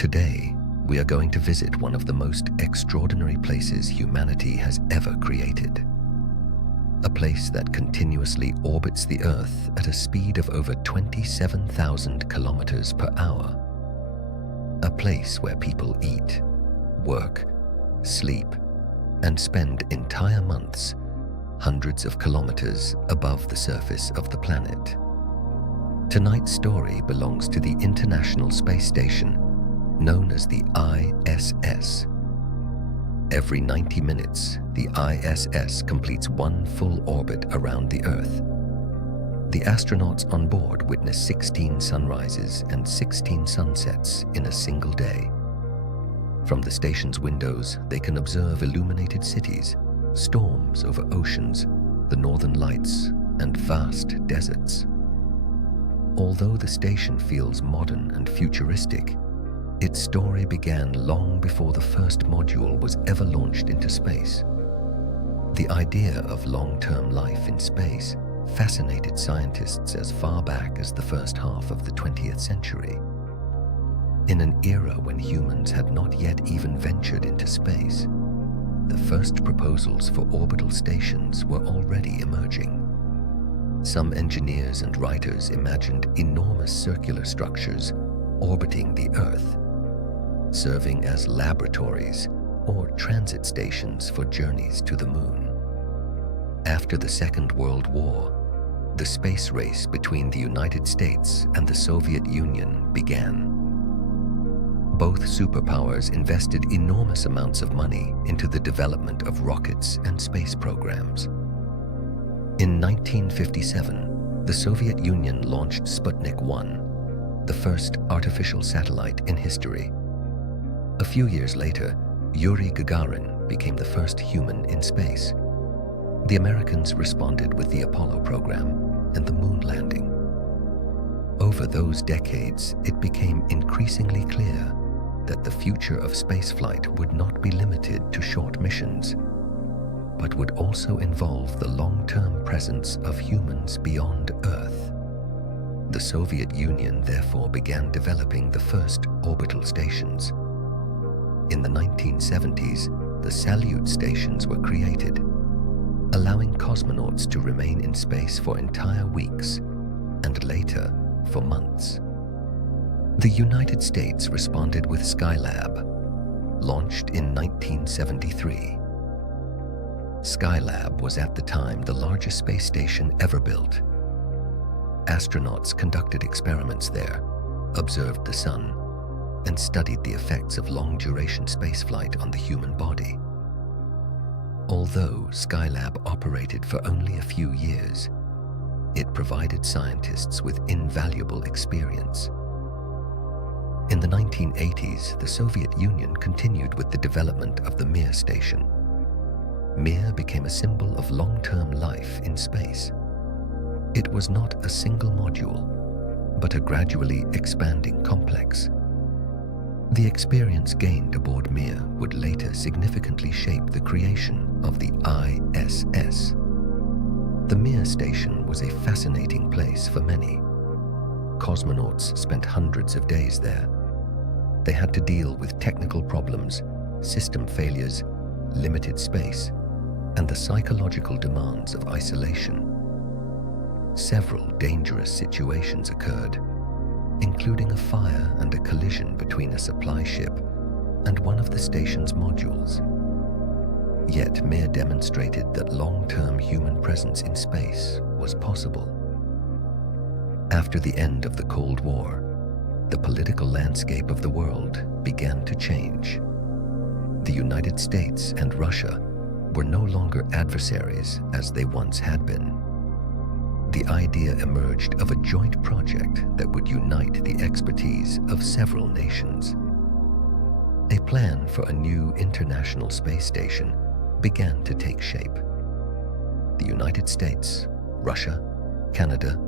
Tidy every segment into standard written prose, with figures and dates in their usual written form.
Today, we are going to visit one of the most extraordinary places humanity has ever created. A place that continuously orbits the Earth at a speed of over 27,000 kilometers per hour. A place where people eat, work, sleep, and spend entire months hundreds of kilometers above the surface of the planet. Tonight's story belongs to the International Space Station, known as the ISS. Every 90 minutes, the ISS completes one full orbit around the Earth. The astronauts on board witness 16 sunrises and 16 sunsets in a single day. From the station's windows, they can observe illuminated cities, storms over oceans, the northern lights, and vast deserts. Although the station feels modern and futuristic, its story began long before the first module was ever launched into space. The idea of long-term life in space fascinated scientists as far back as the first half of the 20th century. In an era when humans had not yet even ventured into space, the first proposals for orbital stations were already emerging. Some engineers and writers imagined enormous circular structures orbiting the Earth, serving as laboratories or transit stations for journeys to the moon. After the Second World War, the space race between the United States and the Soviet Union began. Both superpowers invested enormous amounts of money into the development of rockets and space programs. In 1957, the Soviet Union launched Sputnik 1, the first artificial satellite in history. A few years later, Yuri Gagarin became the first human in space. The Americans responded with the Apollo program and the moon landing. Over those decades, it became increasingly clear that the future of spaceflight would not be limited to short missions, but would also involve the long-term presence of humans beyond Earth. The Soviet Union therefore began developing the first orbital stations. In the 1970s, the Salyut stations were created, allowing cosmonauts to remain in space for entire weeks and later for months. The United States responded with Skylab, launched in 1973. Skylab was at the time the largest space station ever built. Astronauts conducted experiments there, observed the sun, and studied the effects of long-duration spaceflight on the human body. Although Skylab operated for only a few years, it provided scientists with invaluable experience. In the 1980s, the Soviet Union continued with the development of the Mir station. Mir became a symbol of long-term life in space. It was not a single module, but a gradually expanding complex. The experience gained aboard Mir would later significantly shape the creation of the ISS. The Mir station was a fascinating place for many. Cosmonauts spent hundreds of days there. They had to deal with technical problems, system failures, limited space, and the psychological demands of isolation. Several dangerous situations occurred, including a fire and a collision between a supply ship and one of the station's modules. Yet Mir demonstrated that long-term human presence in space was possible. After the end of the Cold War, the political landscape of the world began to change. The United States and Russia were no longer adversaries as they once had been. The idea emerged of a joint project that would unite the expertise of several nations. A plan for a new international space station began to take shape. The United States, Russia, Canada,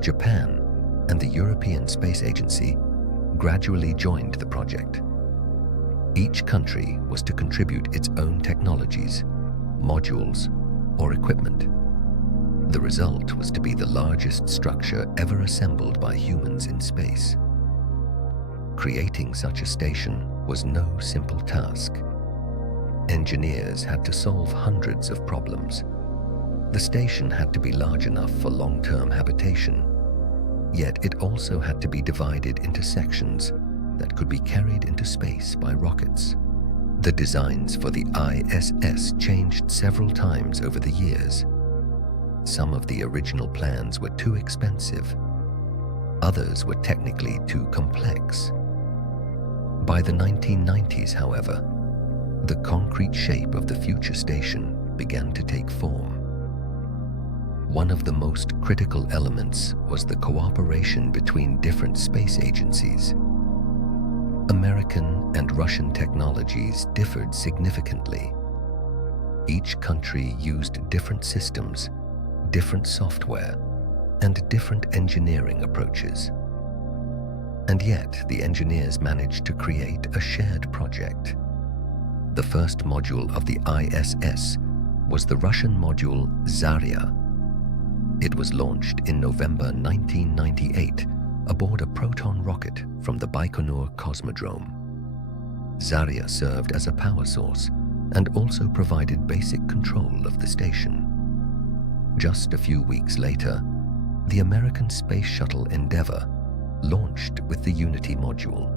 Japan, and the European Space Agency gradually joined the project. Each country was to contribute its own technologies, modules, or equipment. The result was to be the largest structure ever assembled by humans in space. Creating such a station was no simple task. Engineers had to solve hundreds of problems. The station had to be large enough for long-term habitation, yet it also had to be divided into sections that could be carried into space by rockets. The designs for the ISS changed several times over the years. Some of the original plans were too expensive. Others were technically too complex. By the 1990s, however, the concrete shape of the future station began to take form. One of the most critical elements was the cooperation between different space agencies. American and Russian technologies differed significantly. Each country used different systems, different software, and different engineering approaches. And yet, the engineers managed to create a shared project. The first module of the ISS was the Russian module Zarya. It was launched in November 1998 aboard a Proton rocket from the Baikonur Cosmodrome. Zarya served as a power source and also provided basic control of the station. Just a few weeks later, the American Space Shuttle Endeavour launched with the Unity module.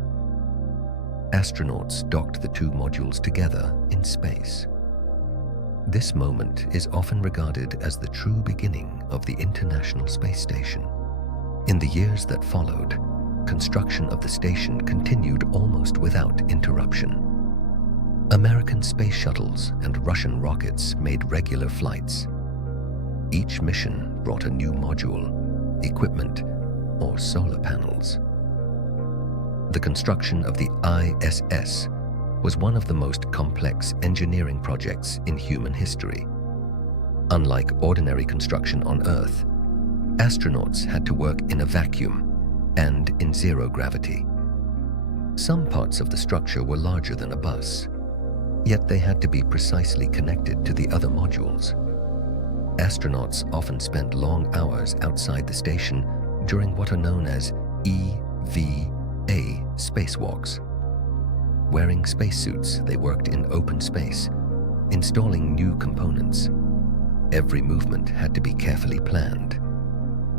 Astronauts docked the two modules together in space. This moment is often regarded as the true beginning of the International Space Station. In the years that followed, construction of the station continued almost without interruption. American space shuttles and Russian rockets made regular flights. Each mission brought a new module, equipment, or solar panels. The construction of the ISS was one of the most complex engineering projects in human history. Unlike ordinary construction on Earth, astronauts had to work in a vacuum and in zero gravity. Some parts of the structure were larger than a bus, yet they had to be precisely connected to the other modules. Astronauts often spent long hours outside the station during what are known as EVA spacewalks. Wearing spacesuits, they worked in open space, installing new components. Every movement had to be carefully planned.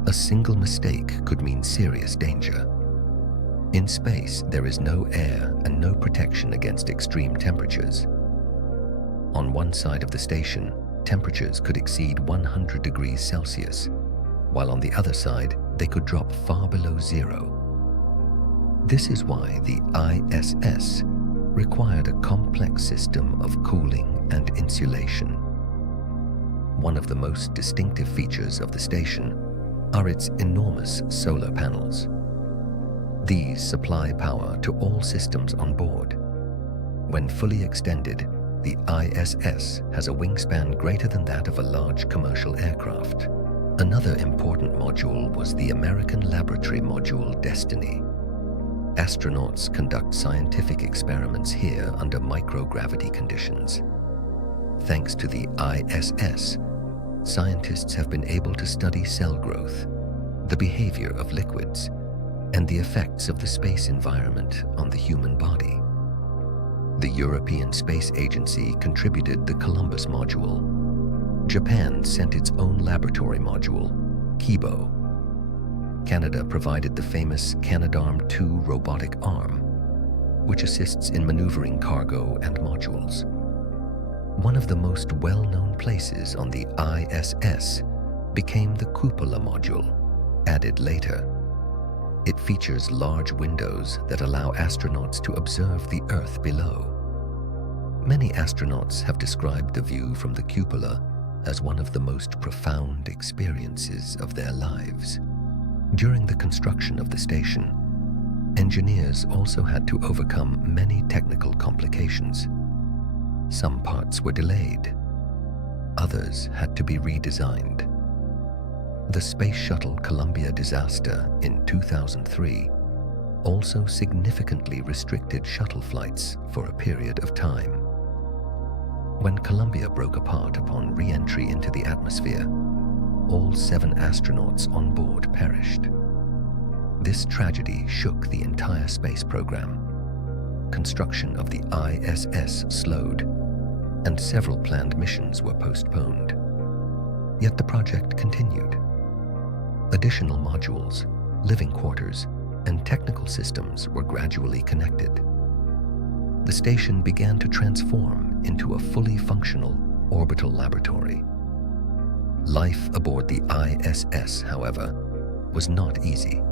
A single mistake could mean serious danger. In space, there is no air and no protection against extreme temperatures. On one side of the station, temperatures could exceed 100 degrees Celsius, while on the other side, they could drop far below zero. This is why the ISS required a complex system of cooling and insulation. One of the most distinctive features of the station are its enormous solar panels. These supply power to all systems on board. When fully extended, the ISS has a wingspan greater than that of a large commercial aircraft. Another important module was the American laboratory module Destiny. Astronauts conduct scientific experiments here under microgravity conditions. Thanks to the ISS, scientists have been able to study cell growth, the behavior of liquids, and the effects of the space environment on the human body. The European Space Agency contributed the Columbus module. Japan sent its own laboratory module, Kibo. Canada provided the famous Canadarm2 robotic arm, which assists in maneuvering cargo and modules. One of the most well-known places on the ISS became the Cupola module, added later. It features large windows that allow astronauts to observe the Earth below. Many astronauts have described the view from the cupola as one of the most profound experiences of their lives. During the construction of the station, engineers also had to overcome many technical complications. Some parts were delayed. Others had to be redesigned. The Space Shuttle Columbia disaster in 2003 also significantly restricted shuttle flights for a period of time. When Columbia broke apart upon re-entry into the atmosphere, all 7 astronauts on board perished. This tragedy shook the entire space program. Construction of the ISS slowed, and several planned missions were postponed. Yet the project continued. Additional modules, living quarters, and technical systems were gradually connected. The station began to transform into a fully functional orbital laboratory. Life aboard the ISS, however, was not easy.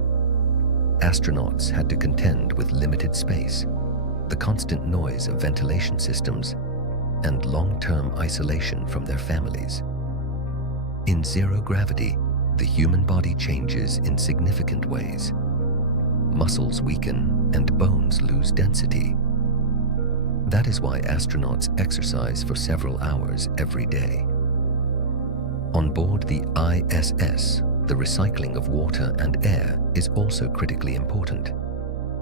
Astronauts had to contend with limited space, the constant noise of ventilation systems, and long-term isolation from their families. In zero gravity, the human body changes in significant ways. Muscles weaken and bones lose density. That is why astronauts exercise for several hours every day. On board the ISS, the recycling of water and air is also critically important.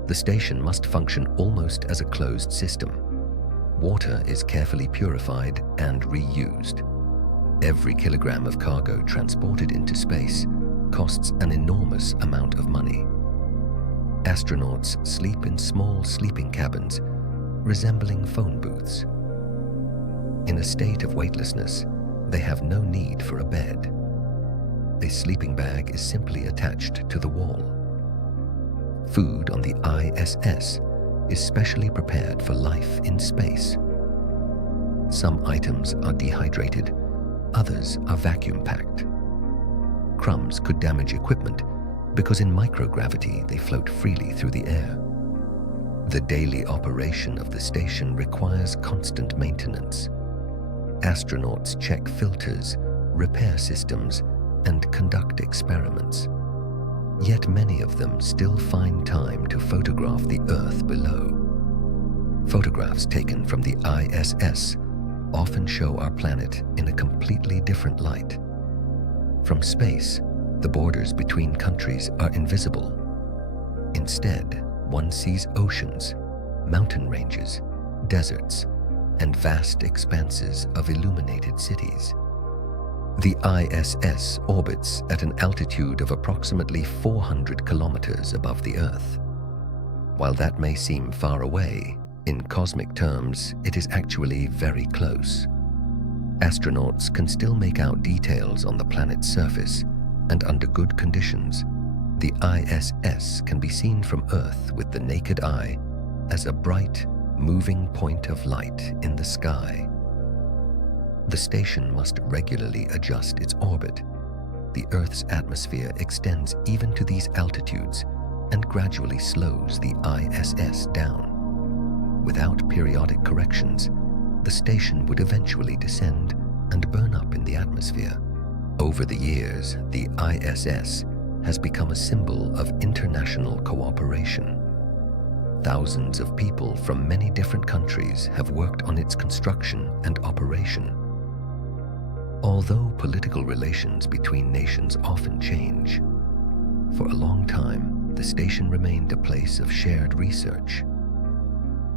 The station must function almost as a closed system. Water is carefully purified and reused. Every kilogram of cargo transported into space costs an enormous amount of money. Astronauts sleep in small sleeping cabins, resembling phone booths. In a state of weightlessness, they have no need for a bed. A sleeping bag is simply attached to the wall. Food on the ISS is specially prepared for life in space. Some items are dehydrated, others are vacuum-packed. Crumbs could damage equipment because in microgravity they float freely through the air. The daily operation of the station requires constant maintenance. Astronauts check filters, repair systems, and conduct experiments. Yet many of them still find time to photograph the Earth below. Photographs taken from the ISS often show our planet in a completely different light. From space, the borders between countries are invisible. Instead, one sees oceans, mountain ranges, deserts, and vast expanses of illuminated cities. The ISS orbits at an altitude of approximately 400 kilometers above the Earth. While that may seem far away, in cosmic terms, it is actually very close. Astronauts can still make out details on the planet's surface, and under good conditions, the ISS can be seen from Earth with the naked eye as a bright, moving point of light in the sky. The station must regularly adjust its orbit. The Earth's atmosphere extends even to these altitudes and gradually slows the ISS down. Without periodic corrections, the station would eventually descend and burn up in the atmosphere. Over the years, the ISS has become a symbol of international cooperation. Thousands of people from many different countries have worked on its construction and operation. Although political relations between nations often change, for a long time, the station remained a place of shared research.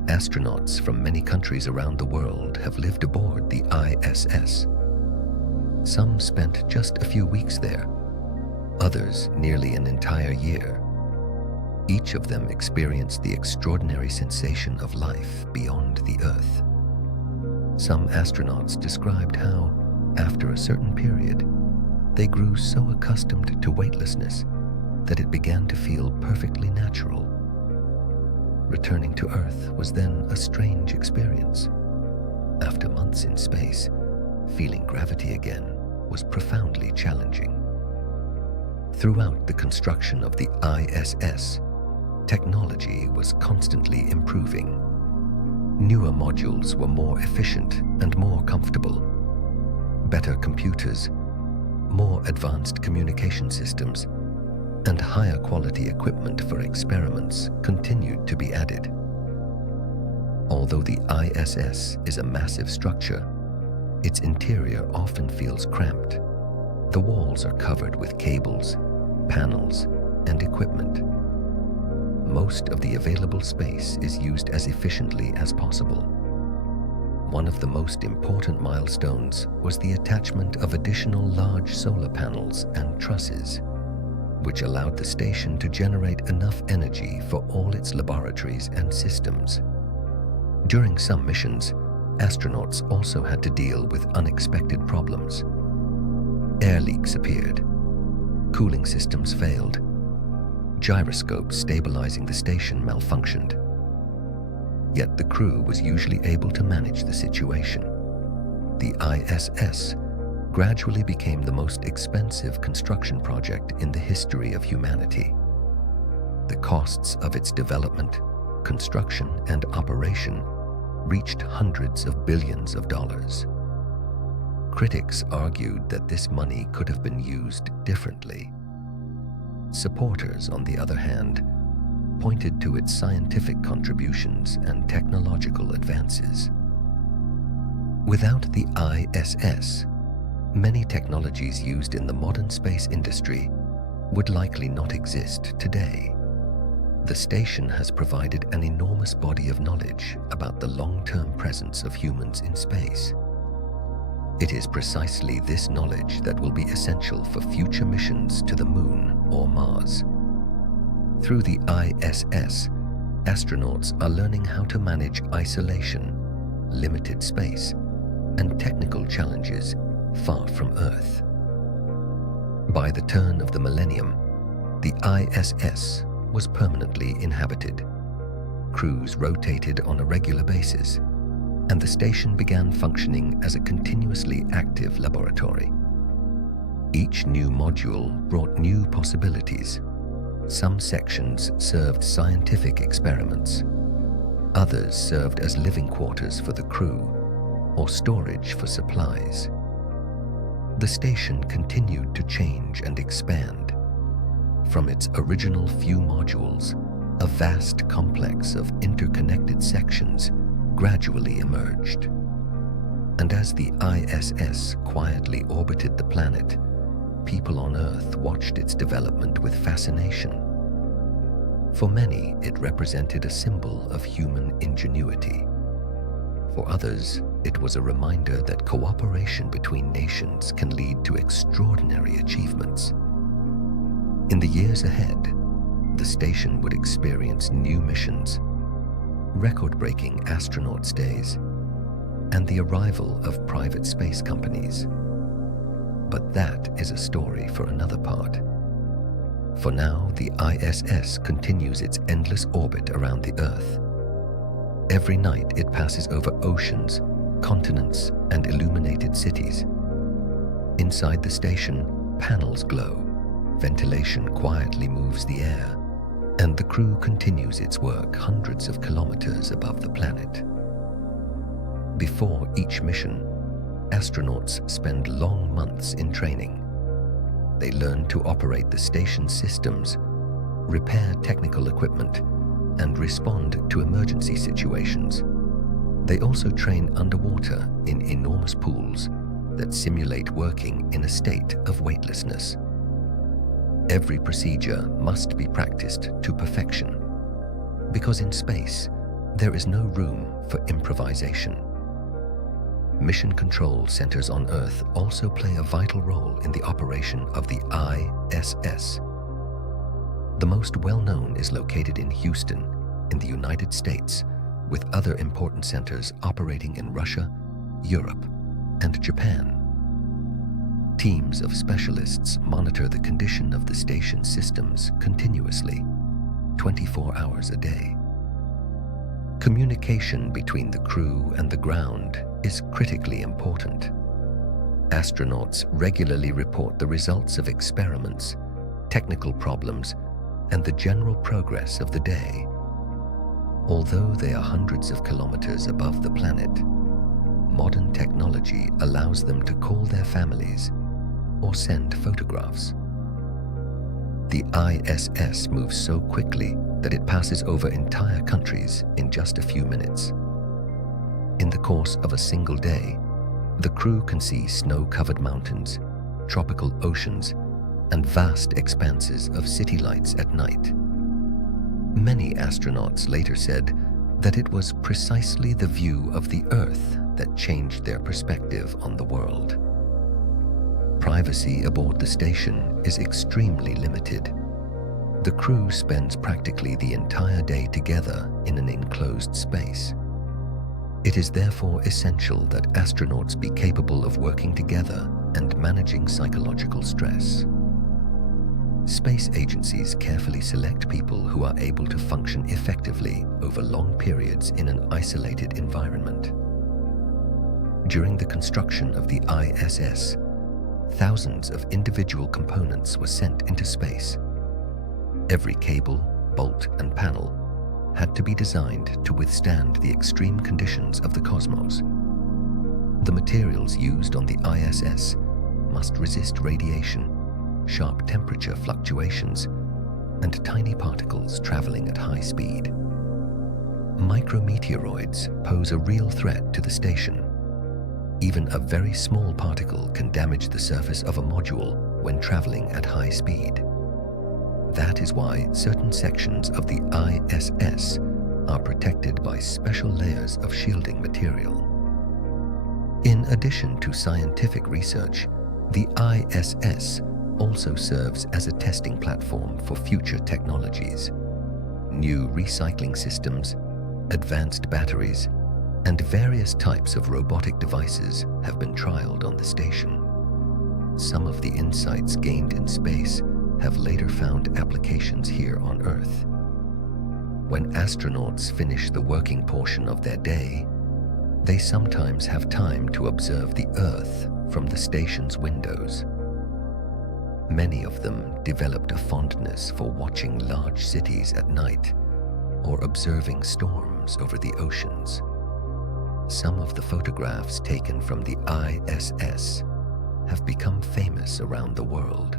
Astronauts from many countries around the world have lived aboard the ISS. Some spent just a few weeks there, others nearly an entire year. Each of them experienced the extraordinary sensation of life beyond the Earth. Some astronauts described how, after a certain period, they grew so accustomed to weightlessness that it began to feel perfectly natural. Returning to Earth was then a strange experience. After months in space, feeling gravity again was profoundly challenging. Throughout the construction of the ISS, technology was constantly improving. Newer modules were more efficient and more comfortable. Better computers, more advanced communication systems, and higher quality equipment for experiments continued to be added. Although the ISS is a massive structure, its interior often feels cramped. The walls are covered with cables, panels, and equipment. Most of the available space is used as efficiently as possible. One of the most important milestones was the attachment of additional large solar panels and trusses. which allowed the station to generate enough energy for all its laboratories and systems. During some missions, astronauts also had to deal with unexpected problems. Air leaks appeared, cooling systems failed, gyroscopes stabilizing the station malfunctioned. Yet the crew was usually able to manage the situation. The ISS gradually became the most expensive construction project in the history of humanity. The costs of its development, construction, and operation reached hundreds of billions of dollars. Critics argued that this money could have been used differently. Supporters, on the other hand, pointed to its scientific contributions and technological advances. Without the ISS, many technologies used in the modern space industry would likely not exist today. The station has provided an enormous body of knowledge about the long-term presence of humans in space. It is precisely this knowledge that will be essential for future missions to the Moon or Mars. Through the ISS, astronauts are learning how to manage isolation, limited space, and technical challenges far from Earth. By the turn of the millennium, the ISS was permanently inhabited. Crews rotated on a regular basis, and the station began functioning as a continuously active laboratory. Each new module brought new possibilities. Some sections served scientific experiments. Others served as living quarters for the crew or storage for supplies. The station continued to change and expand. From its original few modules, a vast complex of interconnected sections gradually emerged. And as the ISS quietly orbited the planet, people on Earth watched its development with fascination. For many, it represented a symbol of human ingenuity. For others, it was a reminder that cooperation between nations can lead to extraordinary achievements. In the years ahead, the station would experience new missions, record-breaking astronaut stays, and the arrival of private space companies. But that is a story for another part. For now, the ISS continues its endless orbit around the Earth. Every night it passes over oceans, continents, and illuminated cities. Inside the station, panels glow, ventilation quietly moves the air, and the crew continues its work hundreds of kilometers above the planet. Before each mission, astronauts spend long months in training. They learn to operate the station's systems, repair technical equipment, and respond to emergency situations. They also train underwater in enormous pools that simulate working in a state of weightlessness. Every procedure must be practiced to perfection, because in space, there is no room for improvisation. Mission control centers on Earth also play a vital role in the operation of the ISS. The most well-known is located in Houston, in the United States, with other important centers operating in Russia, Europe, and Japan. Teams of specialists monitor the condition of the station's systems continuously, 24 hours a day. Communication between the crew and the ground is critically important. Astronauts regularly report the results of experiments, technical problems, and the general progress of the day. Although they are hundreds of kilometers above the planet, modern technology allows them to call their families or send photographs. The ISS moves so quickly that it passes over entire countries in just a few minutes. In the course of a single day, the crew can see snow-covered mountains, tropical oceans, and vast expanses of city lights at night. Many astronauts later said that it was precisely the view of the Earth that changed their perspective on the world. Privacy aboard the station is extremely limited. The crew spends practically the entire day together in an enclosed space. It is therefore essential that astronauts be capable of working together and managing psychological stress. Space agencies carefully select people who are able to function effectively over long periods in an isolated environment. During the construction of the ISS, thousands of individual components were sent into space. Every cable, bolt, and panel had to be designed to withstand the extreme conditions of the cosmos. The materials used on the ISS must resist radiation, sharp temperature fluctuations, and tiny particles traveling at high speed. Micrometeoroids pose a real threat to the station. Even a very small particle can damage the surface of a module when traveling at high speed. That is why certain sections of the ISS are protected by special layers of shielding material. In addition to scientific research, the ISS also serves as a testing platform for future technologies. New recycling systems, advanced batteries, and various types of robotic devices have been trialed on the station. Some of the insights gained in space have later found applications here on Earth. When astronauts finish the working portion of their day, they sometimes have time to observe the Earth from the station's windows. Many of them developed a fondness for watching large cities at night or observing storms over the oceans. Some of the photographs taken from the ISS have become famous around the world.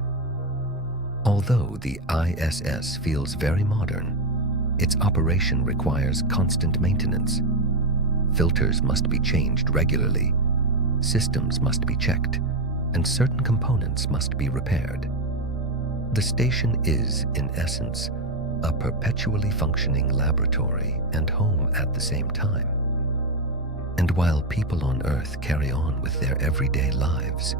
Although the ISS feels very modern, its operation requires constant maintenance. Filters must be changed regularly, systems must be checked, and certain components must be repaired. The station is, in essence, a perpetually functioning laboratory and home at the same time. And while people on Earth carry on with their everyday lives,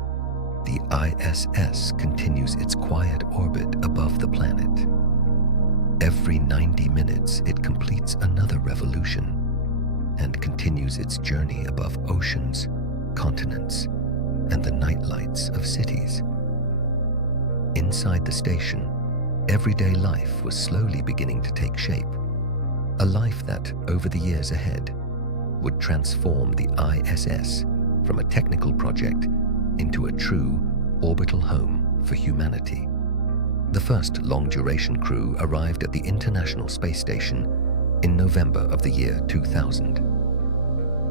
the ISS continues its quiet orbit above the planet. Every 90 minutes, it completes another revolution and continues its journey above oceans, continents, and the nightlights of cities. Inside the station, everyday life was slowly beginning to take shape, a life that, over the years ahead, would transform the ISS from a technical project into a true orbital home for humanity. The first long-duration crew arrived at the International Space Station in November of the year 2000.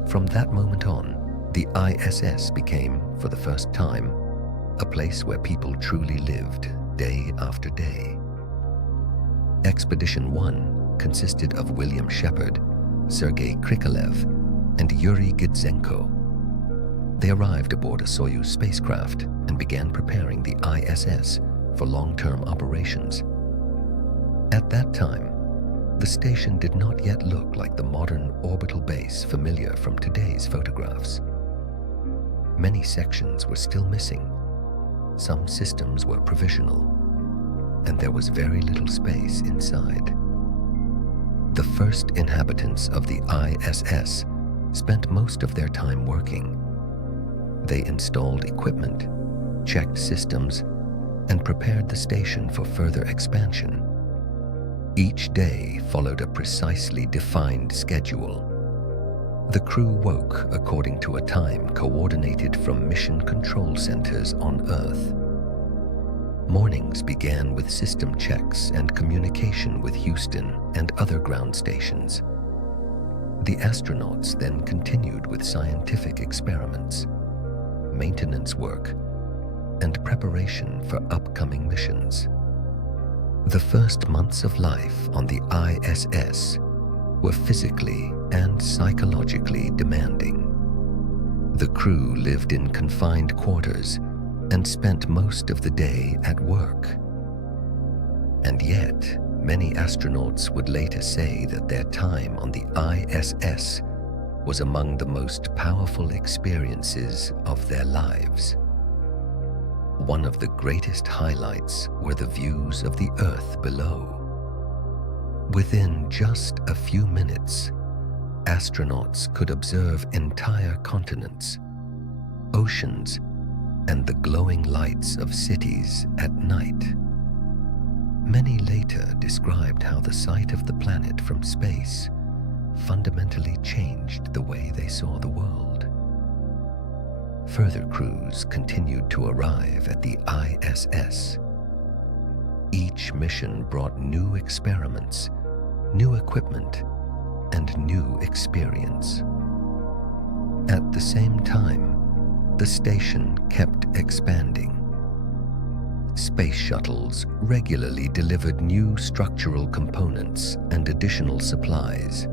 From that moment on, the ISS became, for the first time, a place where people truly lived day after day. Expedition 1 consisted of William Shepard, Sergei Krikalev, and Yuri Gidzenko. They arrived aboard a Soyuz spacecraft and began preparing the ISS for long-term operations. At that time, the station did not yet look like the modern orbital base familiar from today's photographs. Many sections were still missing. Some systems were provisional, and there was very little space inside. The first inhabitants of the ISS spent most of their time working. They installed equipment, checked systems, and prepared the station for further expansion. Each day followed a precisely defined schedule. The crew woke according to a time coordinated from mission control centers on Earth. Mornings began with system checks and communication with Houston and other ground stations. The astronauts then continued with scientific experiments, maintenance work, and preparation for upcoming missions. The first months of life on the ISS were physically and psychologically demanding. The crew lived in confined quarters and spent most of the day at work. And yet, many astronauts would later say that their time on the ISS was among the most powerful experiences of their lives. one of the greatest highlights were the views of the Earth below. Within just a few minutes, astronauts could observe entire continents, oceans, and the glowing lights of cities at night. Many later described how the sight of the planet from space fundamentally changed the way they saw the world. Further crews continued to arrive at the ISS. Each mission brought new experiments, new equipment, and new experience. At the same time, the station kept expanding. Space shuttles regularly delivered new structural components and additional supplies.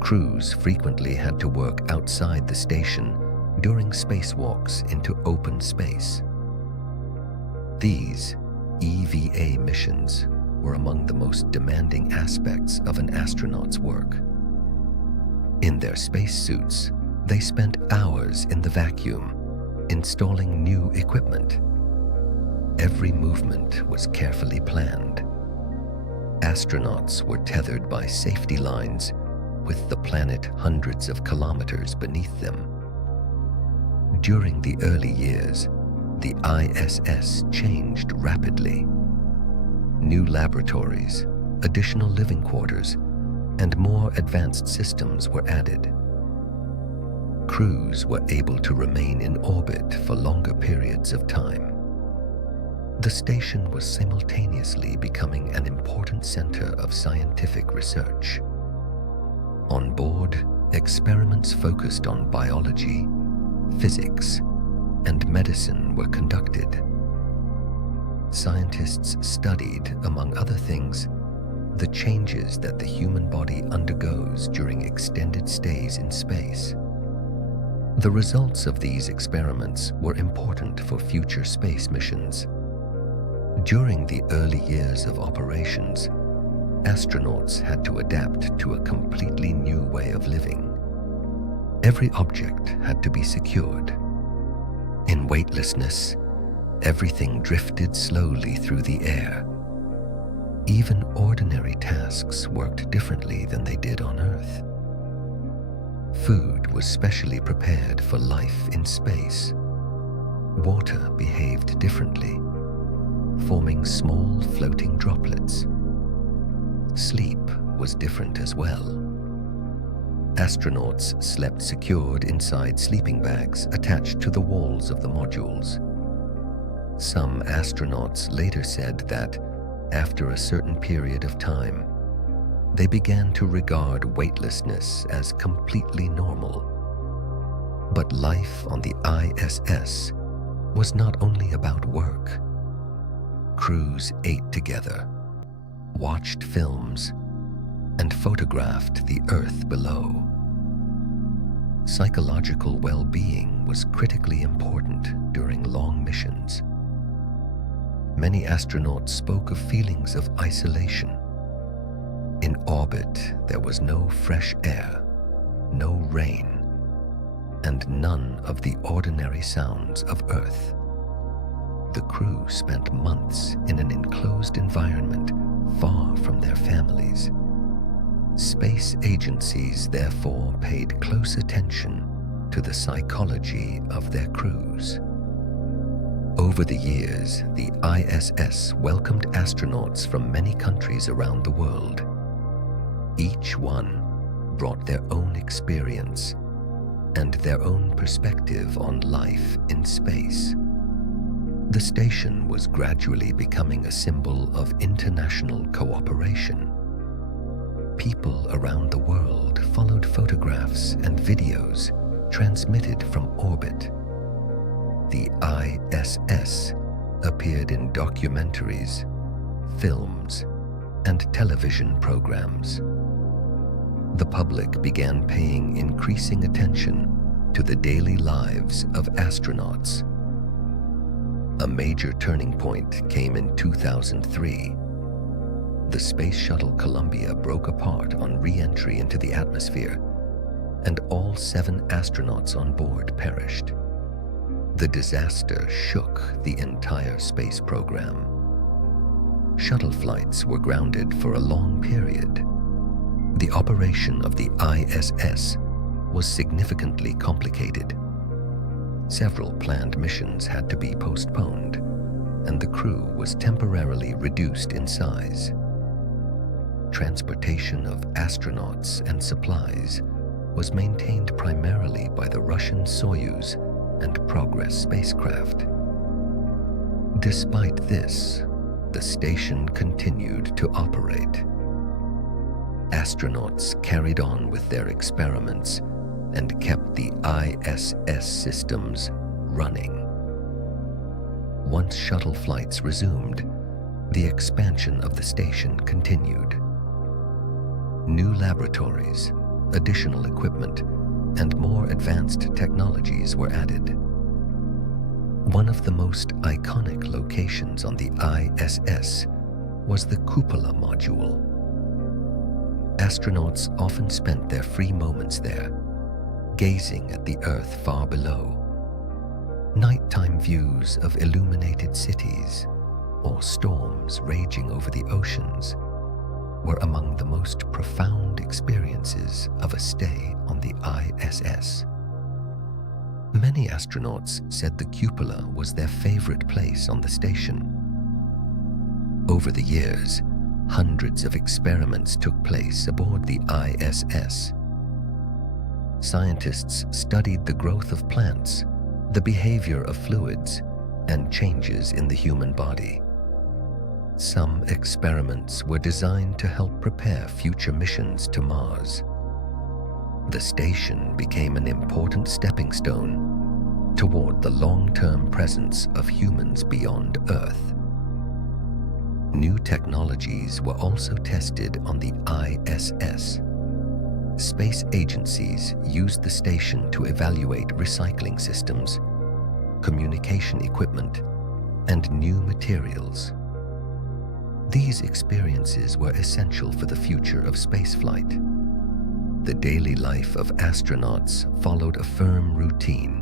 Crews frequently had to work outside the station during spacewalks into open space. These EVA missions were among the most demanding aspects of an astronaut's work. In their spacesuits, they spent hours in the vacuum, installing new equipment. Every movement was carefully planned. Astronauts were tethered by safety lines, with the planet hundreds of kilometers beneath them. During the early years, the ISS changed rapidly. New laboratories, additional living quarters, and more advanced systems were added. Crews were able to remain in orbit for longer periods of time. The station was simultaneously becoming an important center of scientific research. On board, experiments focused on biology, physics, and medicine were conducted. Scientists studied, among other things, the changes that the human body undergoes during extended stays in space. The results of these experiments were important for future space missions. During the early years of operations, astronauts had to adapt to a completely new way of living. Every object had to be secured. In weightlessness, everything drifted slowly through the air. Even ordinary tasks worked differently than they did on Earth. Food was specially prepared for life in space. Water behaved differently, forming small floating droplets. Sleep was different as well. Astronauts slept secured inside sleeping bags attached to the walls of the modules. Some astronauts later said that, after a certain period of time, they began to regard weightlessness as completely normal. But life on the ISS was not only about work. Crews ate together, watched films, and photographed the Earth below. Psychological well-being was critically important during long missions. Many astronauts spoke of feelings of isolation. In orbit, there was no fresh air, no rain, and none of the ordinary sounds of Earth. The crew spent months in an enclosed environment far from their families. Space agencies therefore paid close attention to the psychology of their crews. Over the years, the ISS welcomed astronauts from many countries around the world. Each one brought their own experience and their own perspective on life in space. The station was gradually becoming a symbol of international cooperation. People around the world followed photographs and videos transmitted from orbit. The ISS appeared in documentaries, films, and television programs. The public began paying increasing attention to the daily lives of astronauts. A major turning point came in 2003. The Space Shuttle Columbia broke apart on re-entry into the atmosphere, and all 7 astronauts on board perished. The disaster shook the entire space program. Shuttle flights were grounded for a long period. The operation of the ISS was significantly complicated. Several planned missions had to be postponed, and the crew was temporarily reduced in size. Transportation of astronauts and supplies was maintained primarily by the Russian Soyuz and Progress spacecraft. Despite this, the station continued to operate. Astronauts carried on with their experiments and kept the ISS systems running. Once shuttle flights resumed, the expansion of the station continued. New laboratories, additional equipment, and more advanced technologies were added. One of the most iconic locations on the ISS was the cupola module. Astronauts often spent their free moments there, gazing at the Earth far below. Nighttime views of illuminated cities or storms raging over the oceans were among the most profound experiences of a stay on the ISS. Many astronauts said the cupola was their favorite place on the station. Over the years, hundreds of experiments took place aboard the ISS. Scientists studied the growth of plants, the behavior of fluids, and changes in the human body. Some experiments were designed to help prepare future missions to Mars. The station became an important stepping stone toward the long-term presence of humans beyond Earth. New technologies were also tested on the ISS. Space agencies used the station to evaluate recycling systems, communication equipment, and new materials. These experiences were essential for the future of spaceflight. The daily life of astronauts followed a firm routine.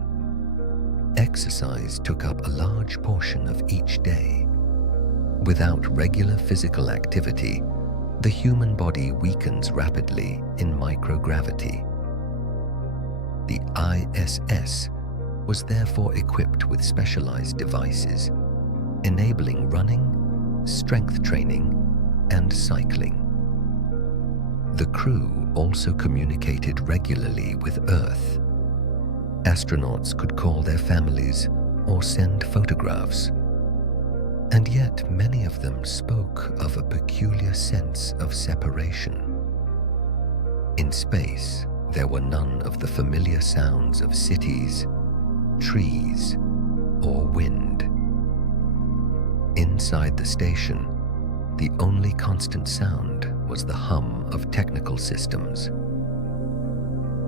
Exercise took up a large portion of each day. Without regular physical activity, the human body weakens rapidly in microgravity. The ISS was therefore equipped with specialized devices, enabling running, strength training, and cycling. The crew also communicated regularly with Earth. Astronauts could call their families or send photographs. And yet many of them spoke of a peculiar sense of separation. In space, there were none of the familiar sounds of cities, trees, or wind. Inside the station, the only constant sound was the hum of technical systems.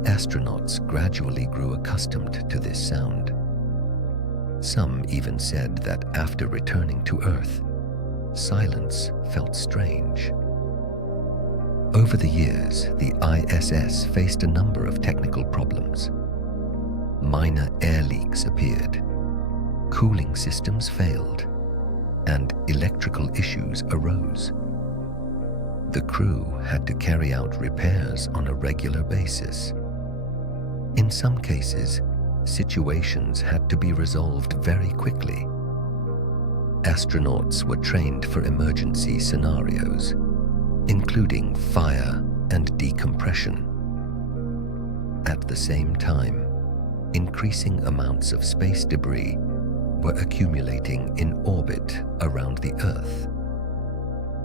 Astronauts gradually grew accustomed to this sound. Some even said that after returning to Earth, silence felt strange. Over the years, the ISS faced a number of technical problems. Minor air leaks appeared, cooling systems failed, and electrical issues arose. The crew had to carry out repairs on a regular basis. In some cases, situations had to be resolved very quickly. Astronauts were trained for emergency scenarios, including fire and decompression. At the same time, increasing amounts of space debris were accumulating in orbit around the Earth.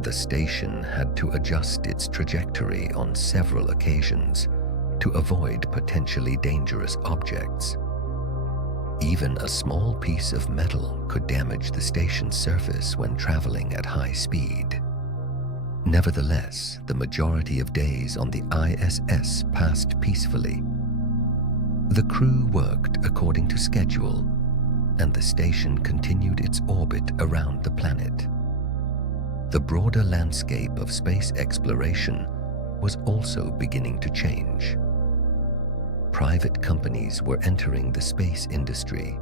The station had to adjust its trajectory on several occasions to avoid potentially dangerous objects. Even a small piece of metal could damage the station's surface when traveling at high speed. Nevertheless, the majority of days on the ISS passed peacefully. The crew worked according to schedule, and the station continued its orbit around the planet. The broader landscape of space exploration was also beginning to change. Private companies were entering the space industry,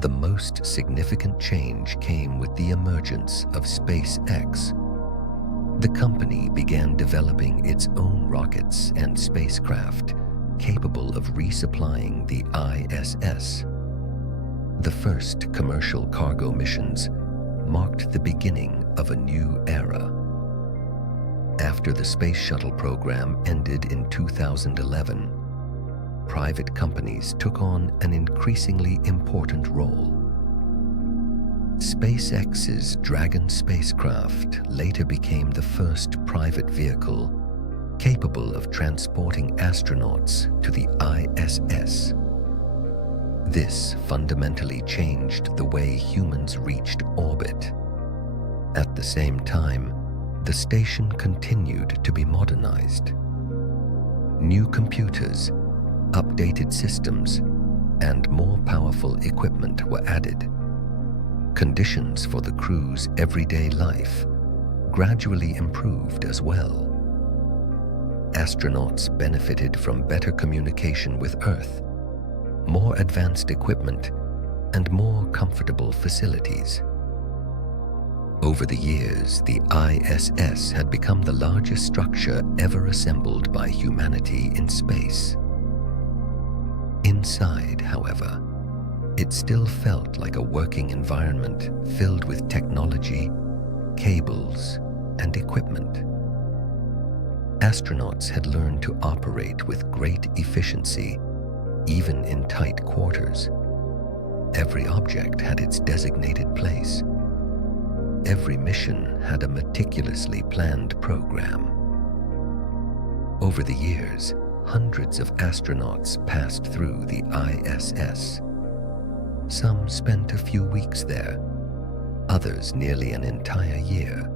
The most significant change came with the emergence of SpaceX. The company began developing its own rockets and spacecraft capable of resupplying the ISS. The first commercial cargo missions marked the beginning of a new era. After the Space Shuttle program ended in 2011, private companies took on an increasingly important role. SpaceX's Dragon spacecraft later became the first private vehicle capable of transporting astronauts to the ISS. This fundamentally changed the way humans reached orbit. At the same time, the station continued to be modernized. New computers, updated systems, and more powerful equipment were added. Conditions for the crew's everyday life gradually improved as well. Astronauts benefited from better communication with Earth, more advanced equipment, and more comfortable facilities. Over the years, the ISS had become the largest structure ever assembled by humanity in space. Inside, however, it still felt like a working environment filled with technology, cables, and equipment. Astronauts had learned to operate with great efficiency, even in tight quarters. Every object had its designated place. Every mission had a meticulously planned program. Over the years, hundreds of astronauts passed through the ISS. Some spent a few weeks there, others nearly an entire year.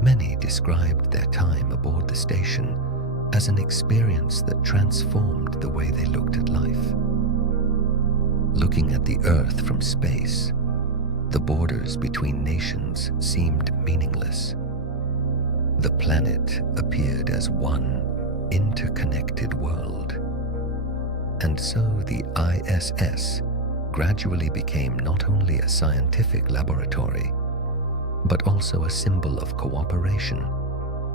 Many described their time aboard the station as an experience that transformed the way they looked at life. Looking at the Earth from space, the borders between nations seemed meaningless. The planet appeared as one interconnected world. And so the ISS gradually became not only a scientific laboratory, but also a symbol of cooperation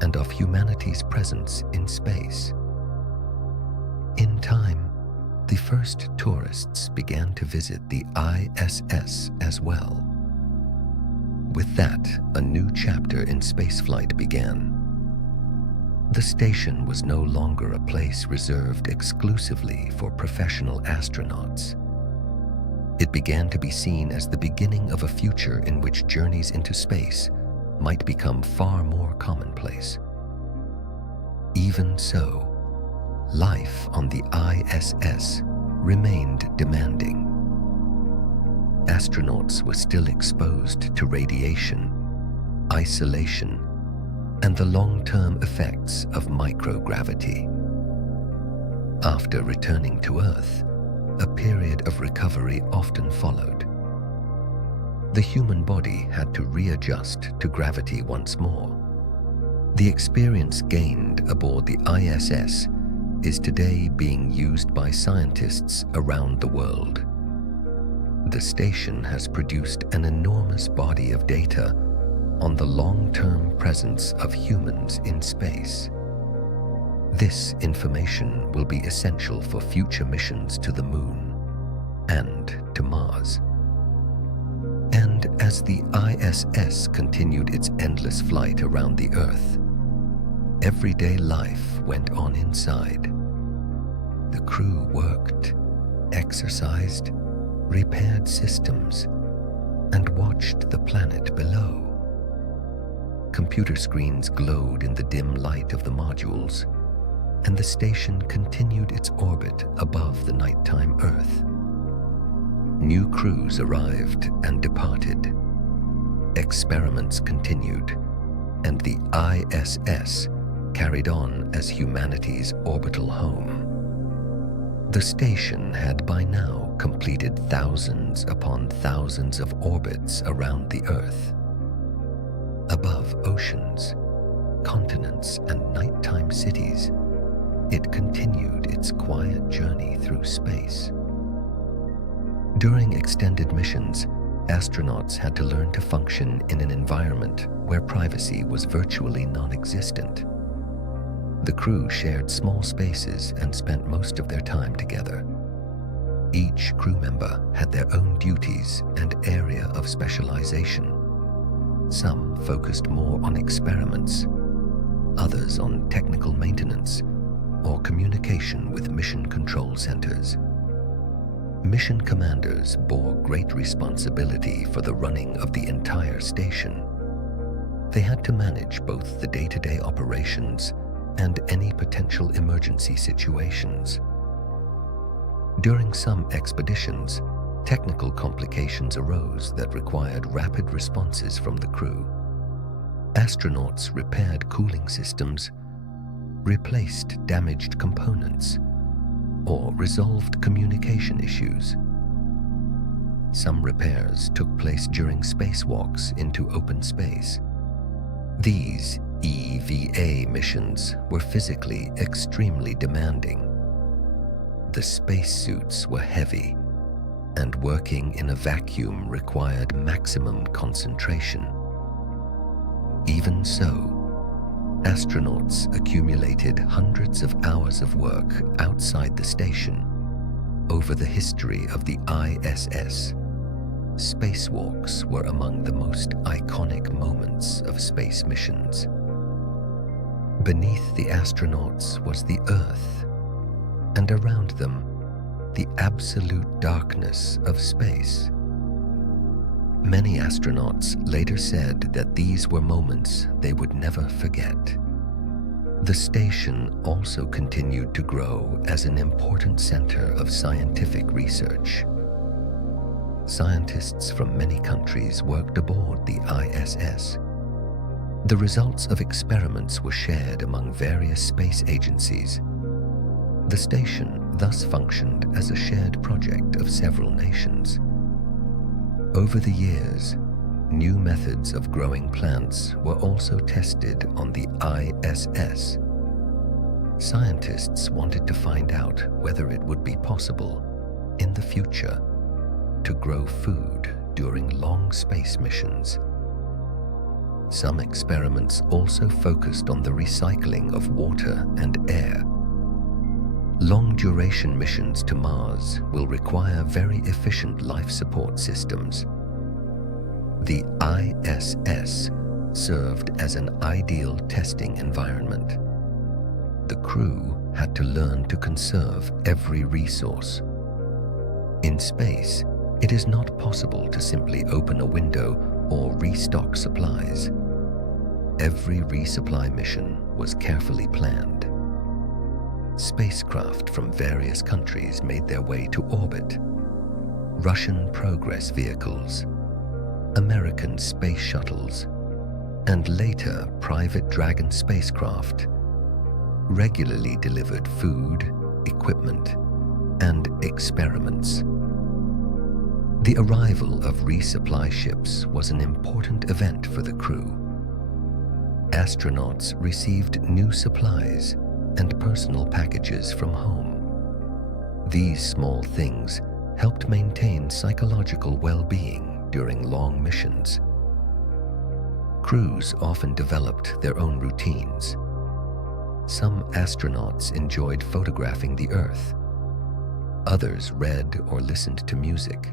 and of humanity's presence in space. In time, the first tourists began to visit the ISS as well. With that, a new chapter in spaceflight began. The station was no longer a place reserved exclusively for professional astronauts. It began to be seen as the beginning of a future in which journeys into space might become far more commonplace. Even so, life on the ISS remained demanding. Astronauts were still exposed to radiation, isolation, and the long-term effects of microgravity. After returning to Earth, a period of recovery often followed. The human body had to readjust to gravity once more. The experience gained aboard the ISS is today being used by scientists around the world. The station has produced an enormous body of data on the long-term presence of humans in space. This information will be essential for future missions to the Moon and to Mars. And as the ISS continued its endless flight around the Earth, everyday life went on inside. The crew worked, exercised, repaired systems, and watched the planet below. Computer screens glowed in the dim light of the modules, and the station continued its orbit above the nighttime Earth. New crews arrived and departed. Experiments continued, and the ISS carried on as humanity's orbital home. The station had by now completed thousands upon thousands of orbits around the Earth. Above oceans, continents, and nighttime cities, it continued its quiet journey through space. During extended missions, astronauts had to learn to function in an environment where privacy was virtually non-existent. The crew shared small spaces and spent most of their time together. Each crew member had their own duties and area of specialization. Some focused more on experiments, others on technical maintenance or communication with mission control centers. Mission commanders bore great responsibility for the running of the entire station. They had to manage both the day-to-day operations and any potential emergency situations. During some expeditions, technical complications arose that required rapid responses from the crew. Astronauts repaired cooling systems, replaced damaged components, or resolved communication issues. Some repairs took place during spacewalks into open space. These EVA missions were physically extremely demanding. The spacesuits were heavy, and working in a vacuum required maximum concentration. Even so, astronauts accumulated hundreds of hours of work outside the station over the history of the ISS. Spacewalks were among the most iconic moments of space missions. Beneath the astronauts was the Earth, and around them, the absolute darkness of space. Many astronauts later said that these were moments they would never forget. The station also continued to grow as an important center of scientific research. Scientists from many countries worked aboard the ISS. The results of experiments were shared among various space agencies. The station thus functioned as a shared project of several nations. Over the years, new methods of growing plants were also tested on the ISS. Scientists wanted to find out whether it would be possible, in the future, to grow food during long space missions. Some experiments also focused on the recycling of water and air. Long-duration missions to Mars will require very efficient life support systems. The ISS served as an ideal testing environment. The crew had to learn to conserve every resource. In space, it is not possible to simply open a window or restock supplies. Every resupply mission was carefully planned. Spacecraft from various countries made their way to orbit. Russian Progress vehicles, American space shuttles, and later private Dragon spacecraft regularly delivered food, equipment, and experiments. The arrival of resupply ships was an important event for the crew. Astronauts received new supplies and personal packages from home. These small things helped maintain psychological well-being during long missions. Crews often developed their own routines. Some astronauts enjoyed photographing the Earth. Others read or listened to music.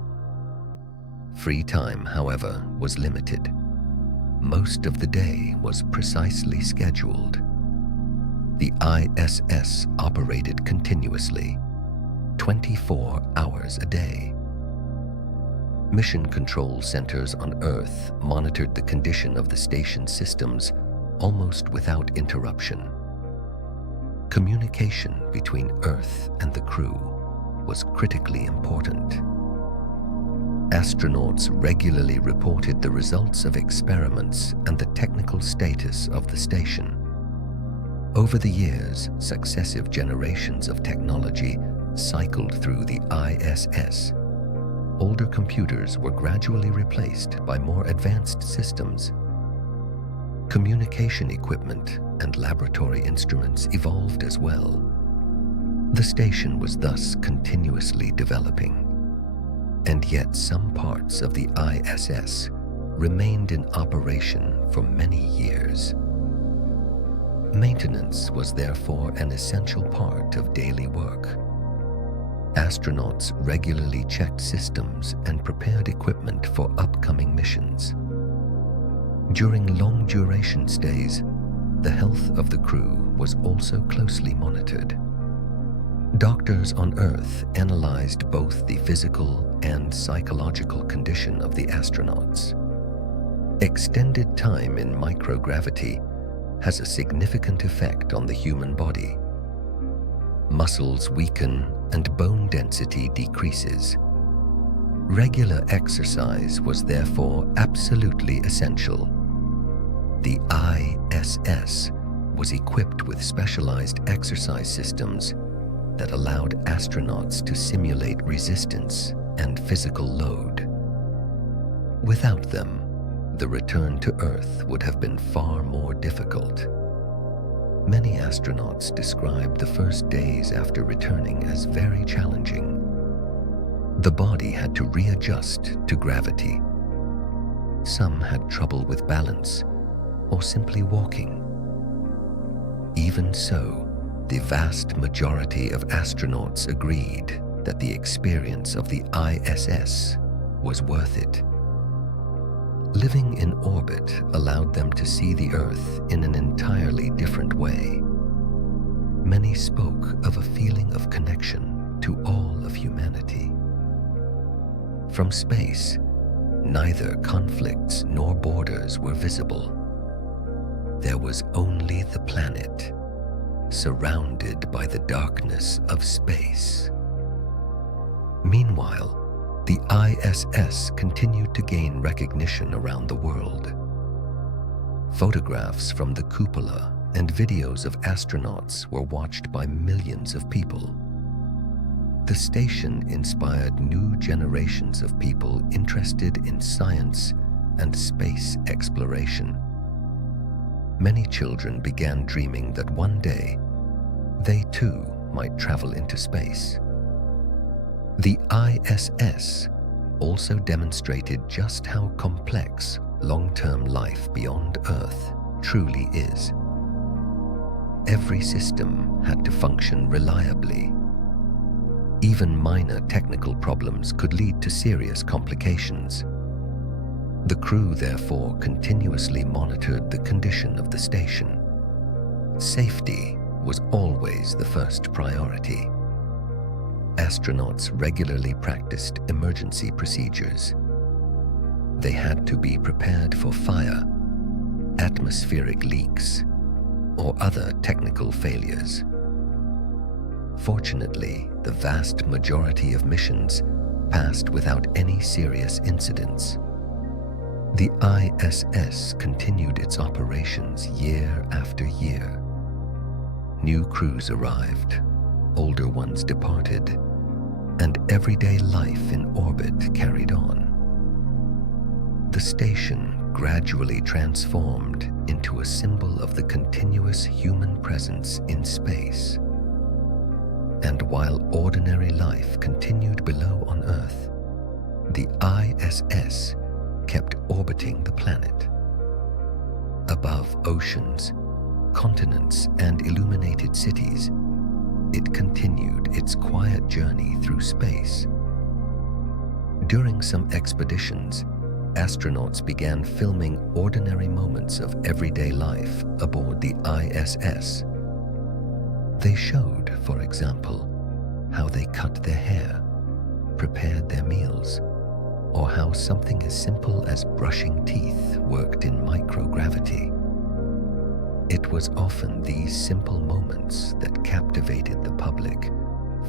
Free time, however, was limited. Most of the day was precisely scheduled. The ISS operated continuously, 24 hours a day. Mission control centers on Earth monitored the condition of the station systems almost without interruption. Communication between Earth and the crew was critically important. Astronauts regularly reported the results of experiments and the technical status of the station. Over the years, successive generations of technology cycled through the ISS. Older computers were gradually replaced by more advanced systems. Communication equipment and laboratory instruments evolved as well. The station was thus continuously developing. and yet some parts of the ISS remained in operation for many years. Maintenance was therefore an essential part of daily work. Astronauts regularly checked systems and prepared equipment for upcoming missions. During long-duration stays, the health of the crew was also closely monitored. Doctors on Earth analyzed both the physical and psychological condition of the astronauts. Extended time in microgravity has a significant effect on the human body. Muscles weaken and bone density decreases. Regular exercise was therefore absolutely essential. The ISS was equipped with specialized exercise systems that allowed astronauts to simulate resistance and physical load. Without them, the return to Earth would have been far more difficult. Many astronauts described the first days after returning as very challenging. The body had to readjust to gravity. Some had trouble with balance or simply walking. Even so, the vast majority of astronauts agreed that the experience of the ISS was worth it. Living in orbit allowed them to see the Earth in an entirely different way. Many spoke of a feeling of connection to all of humanity. From space, neither conflicts nor borders were visible. There was only the planet, surrounded by the darkness of space. Meanwhile, the ISS continued to gain recognition around the world. Photographs from the cupola and videos of astronauts were watched by millions of people. The station inspired new generations of people interested in science and space exploration. Many children began dreaming that one day they too might travel into space. The ISS also demonstrated just how complex long-term life beyond Earth truly is. Every system had to function reliably. Even minor technical problems could lead to serious complications. The crew therefore continuously monitored the condition of the station. Safety was always the first priority. Astronauts regularly practiced emergency procedures. They had to be prepared for fire, atmospheric leaks, or other technical failures. Fortunately, the vast majority of missions passed without any serious incidents. The ISS continued its operations year after year. New crews arrived, older ones departed, and everyday life in orbit carried on. The station gradually transformed into a symbol of the continuous human presence in space. And while ordinary life continued below on Earth, the ISS kept orbiting the planet. Above oceans, continents, and illuminated cities, it continued its quiet journey through space. During some expeditions, astronauts began filming ordinary moments of everyday life aboard the ISS. They showed, for example, how they cut their hair, prepared their meals, or how something as simple as brushing teeth worked in microgravity. It was often these simple moments that captivated the public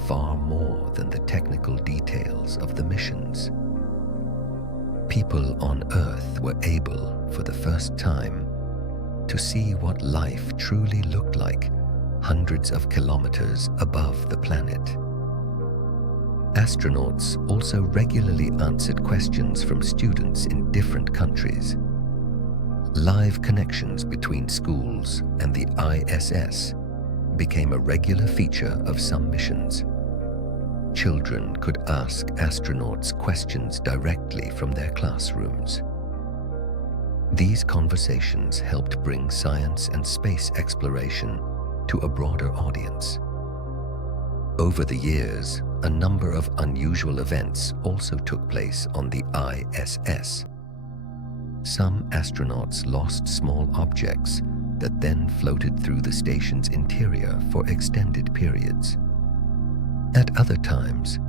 far more than the technical details of the missions. People on Earth were able, for the first time, to see what life truly looked like hundreds of kilometers above the planet. Astronauts also regularly answered questions from students in different countries. Live connections between schools and the ISS became a regular feature of some missions. children could ask astronauts questions directly from their classrooms. These conversations helped bring science and space exploration to a broader audience. Over the years, a number of unusual events also took place on the ISS. Some astronauts lost small objects that then floated through the station's interior for extended periods. At other times,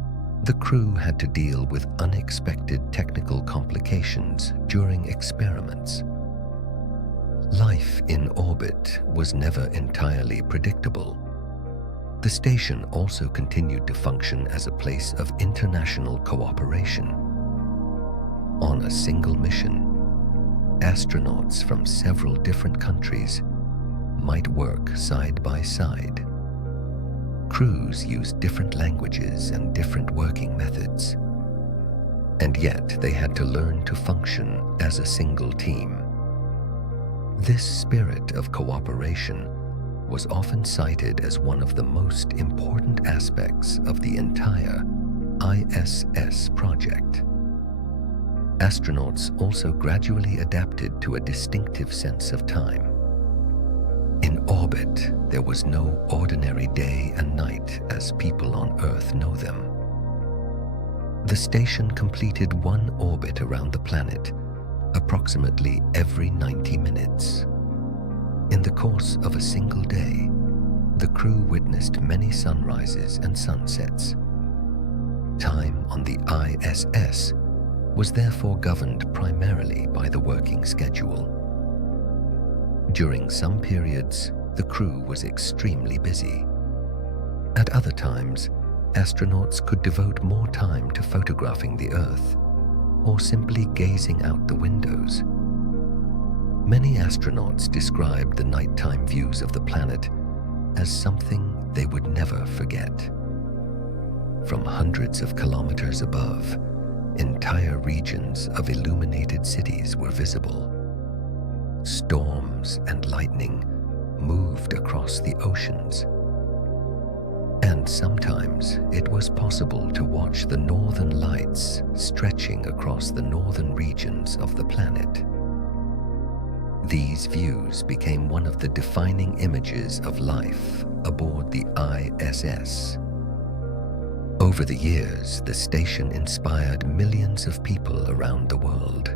the crew had to deal with unexpected technical complications during experiments. Life in orbit was never entirely predictable. The station also continued to function as a place of international cooperation. On a single mission, astronauts from several different countries might work side by side. Crews used different languages and different working methods, and yet they had to learn to function as a single team. This spirit of cooperation was often cited as one of the most important aspects of the entire ISS project. Astronauts also gradually adapted to a distinctive sense of time. In orbit, there was no ordinary day and night as people on Earth know them. The station completed one orbit around the planet approximately every 90 minutes. In the course of a single day, the crew witnessed many sunrises and sunsets. Time on the ISS was therefore governed primarily by the working schedule. During some periods, the crew was extremely busy. At other times, astronauts could devote more time to photographing the Earth or simply gazing out the windows. Many astronauts described the nighttime views of the planet as something they would never forget. From hundreds of kilometers above, entire regions of illuminated cities were visible. Storms and lightning moved across the oceans. And sometimes it was possible to watch the northern lights stretching across the northern regions of the planet. These views became one of the defining images of life aboard the ISS. Over the years, the station inspired millions of people around the world.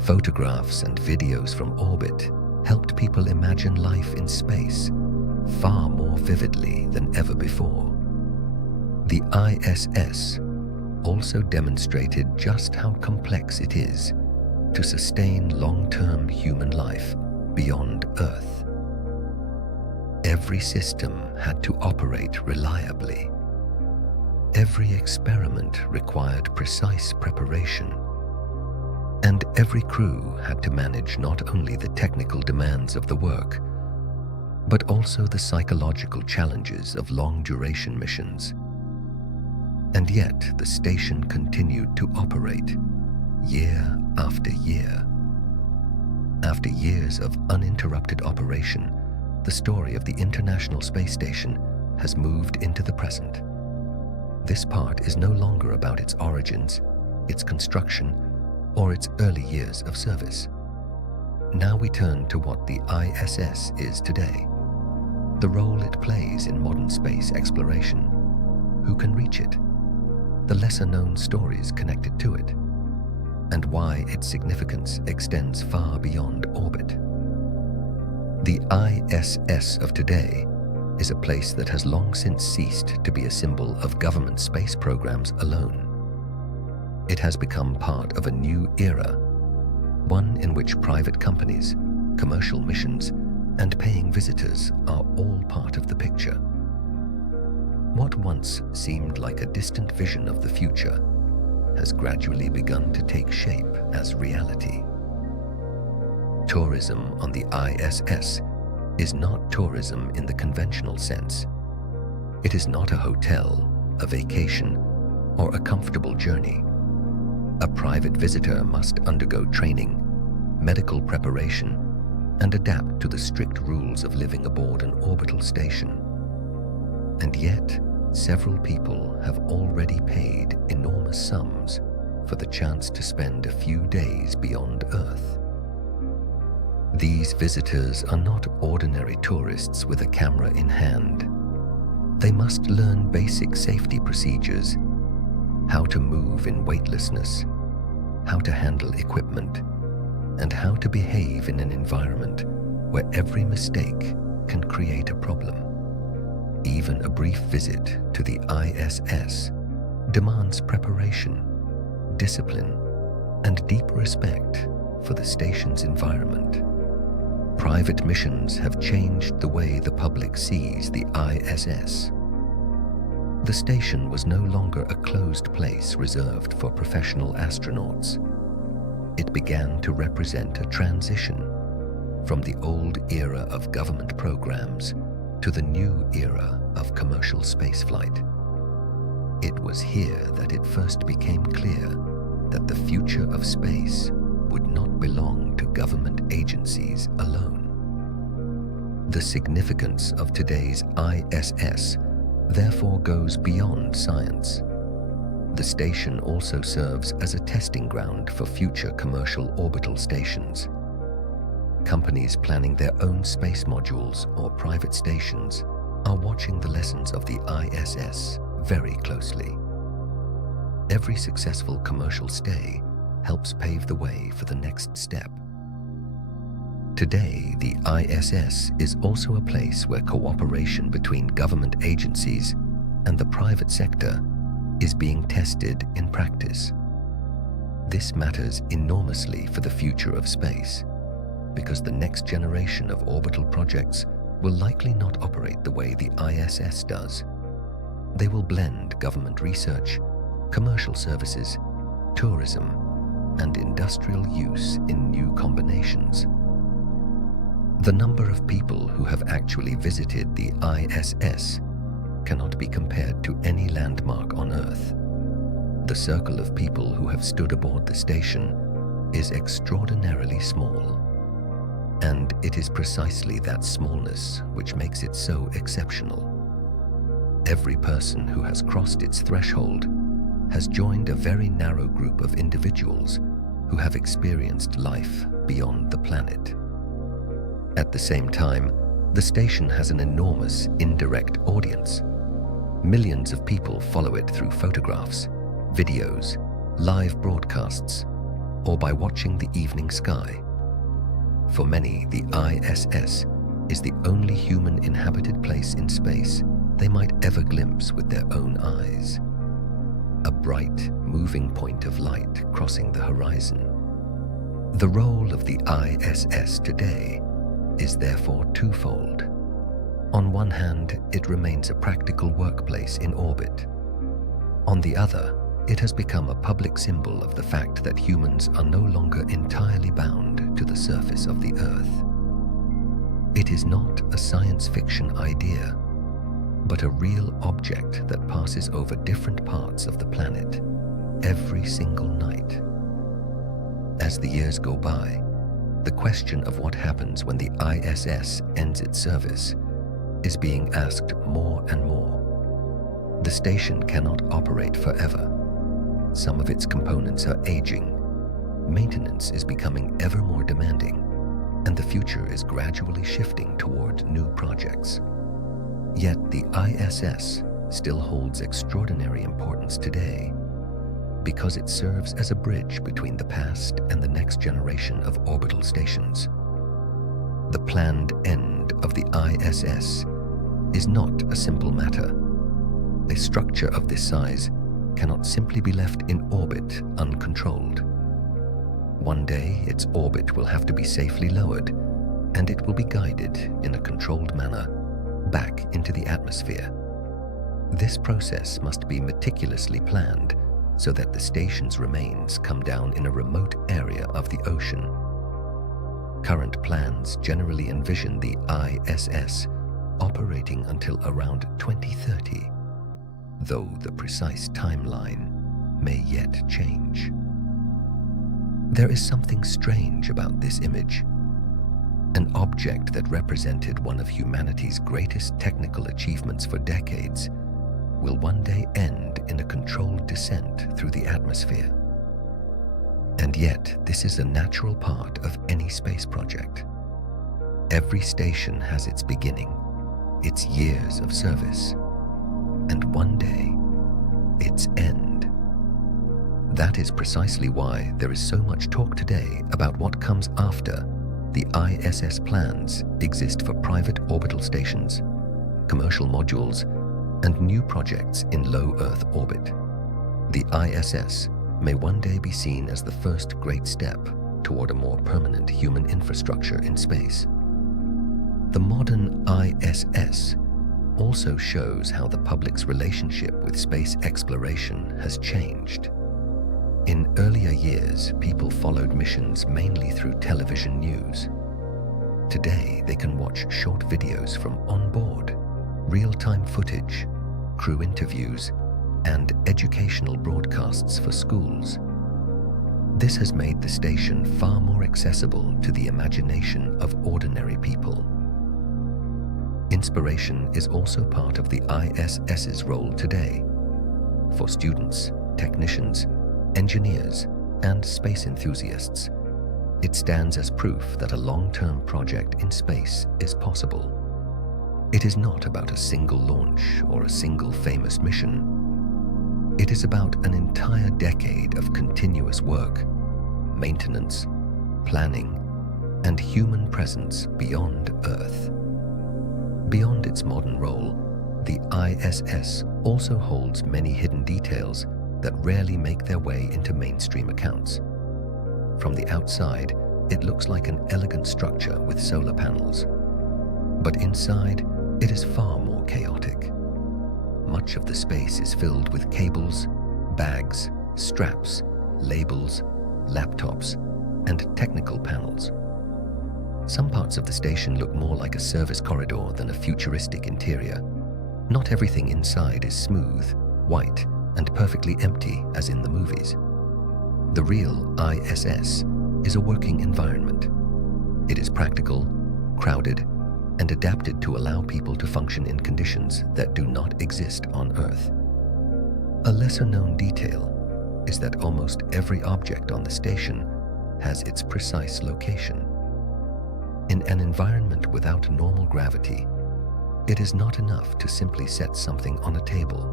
Photographs and videos from orbit helped people imagine life in space far more vividly than ever before. The ISS also demonstrated just how complex it is to sustain long-term human life beyond Earth. Every system had to operate reliably. Every experiment required precise preparation, and every crew had to manage not only the technical demands of the work, but also the psychological challenges of long-duration missions. And yet, the station continued to operate year after year. After years of uninterrupted operation, the story of the International Space Station has moved into the present. This part is no longer about its origins, its construction, or its early years of service. Now we turn to what the ISS is today, the role it plays in modern space exploration, who can reach it, the lesser-known stories connected to it, and why its significance extends far beyond orbit. The ISS of today is a place that has long since ceased to be a symbol of government space programs alone. It has become part of a new era, one in which private companies, commercial missions, and paying visitors are all part of the picture. What once seemed like a distant vision of the future has gradually begun to take shape as reality. Tourism on the ISS is not tourism in the conventional sense. It is not a hotel, a vacation, or a comfortable journey. A private visitor must undergo training, medical preparation, and adapt to the strict rules of living aboard an orbital station. And yet, several people have already paid enormous sums for the chance to spend a few days beyond Earth. These visitors are not ordinary tourists with a camera in hand. They must learn basic safety procedures, how to move in weightlessness, how to handle equipment, and how to behave in an environment where every mistake can create a problem. Even a brief visit to the ISS demands preparation, discipline, and deep respect for the station's environment. Private missions have changed the way the public sees the ISS. The station was no longer a closed place reserved for professional astronauts. It began to represent a transition from the old era of government programs to the new era of commercial spaceflight. It was here that it first became clear that the future of space would not belong to government agencies alone. The significance of today's ISS therefore goes beyond science. The station also serves as a testing ground for future commercial orbital stations. Companies planning their own space modules or private stations are watching the lessons of the ISS very closely. Every successful commercial stay helps pave the way for the next step. Today, the ISS is also a place where cooperation between government agencies and the private sector is being tested in practice. This matters enormously for the future of space, because the next generation of orbital projects will likely not operate the way the ISS does. They will blend government research, commercial services, tourism, and industrial use in new combinations. The number of people who have actually visited the ISS cannot be compared to any landmark on Earth. The circle of people who have stood aboard the station is extraordinarily small, and it is precisely that smallness which makes it so exceptional. Every person who has crossed its threshold has joined a very narrow group of individuals who have experienced life beyond the planet. At the same time, the station has an enormous indirect audience. Millions of people follow it through photographs, videos, live broadcasts, or by watching the evening sky. For many, the ISS is the only human-inhabited place in space they might ever glimpse with their own eyes. A bright, moving point of light crossing the horizon. The role of the ISS today is therefore twofold. On one hand, it remains a practical workplace in orbit. On the other, it has become a public symbol of the fact that humans are no longer entirely bound to the surface of the Earth. It is not a science fiction idea, but a real object that passes over different parts of the planet every single night. As the years go by, the question of what happens when the ISS ends its service is being asked more and more. The station cannot operate forever. Some of its components are aging. Maintenance is becoming ever more demanding, and the future is gradually shifting toward new projects. Yet the ISS still holds extraordinary importance today because it serves as a bridge between the past and the next generation of orbital stations. The planned end of the ISS is not a simple matter. A structure of this size cannot simply be left in orbit uncontrolled. One day, its orbit will have to be safely lowered, and it will be guided in a controlled manner back into the atmosphere. This process must be meticulously planned so that the station's remains come down in a remote area of the ocean. Current plans generally envision the ISS operating until around 2030, though the precise timeline may yet change. There is something strange about this image. An object that represented one of humanity's greatest technical achievements for decades will one day end in a controlled descent through the atmosphere. And yet, this is a natural part of any space project. Every station has its beginning, its years of service, and one day, its end. That is precisely why there is so much talk today about what comes after the ISS. Plans exist for private orbital stations, commercial modules, and new projects in low Earth orbit. The ISS may one day be seen as the first great step toward a more permanent human infrastructure in space. The modern ISS also shows how the public's relationship with space exploration has changed. In earlier years, people followed missions mainly through television news. Today, they can watch short videos from onboard, real-time footage, crew interviews, and educational broadcasts for schools. This has made the station far more accessible to the imagination of ordinary people. Inspiration is also part of the ISS's role today. For students, technicians, engineers, and space enthusiasts, it stands as proof that a long-term project in space is possible. It is not about a single launch or a single famous mission. It is about an entire decade of continuous work, maintenance, planning, and human presence beyond Earth. Beyond its modern role, the ISS also holds many hidden details that rarely make their way into mainstream accounts. From the outside, it looks like an elegant structure with solar panels. But inside, it is far more chaotic. Much of the space is filled with cables, bags, straps, labels, laptops, and technical panels. Some parts of the station look more like a service corridor than a futuristic interior. Not everything inside is smooth, white, and perfectly empty as in the movies. The real ISS is a working environment. It is practical, crowded, and adapted to allow people to function in conditions that do not exist on Earth. A lesser-known detail is that almost every object on the station has its precise location. In an environment without normal gravity, it is not enough to simply set something on a table.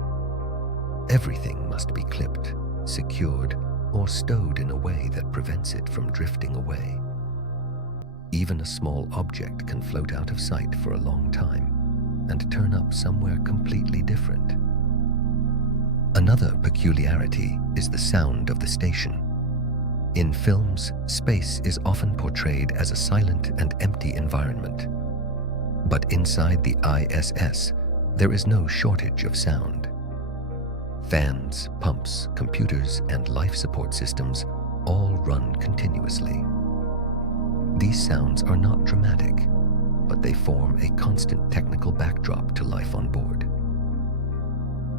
Everything must be clipped, secured, or stowed in a way that prevents it from drifting away. Even a small object can float out of sight for a long time and turn up somewhere completely different. Another peculiarity is the sound of the station. In films, space is often portrayed as a silent and empty environment. But inside the ISS, there is no shortage of sound. Fans, pumps, computers, and life support systems all run continuously. These sounds are not dramatic, but they form a constant technical backdrop to life on board.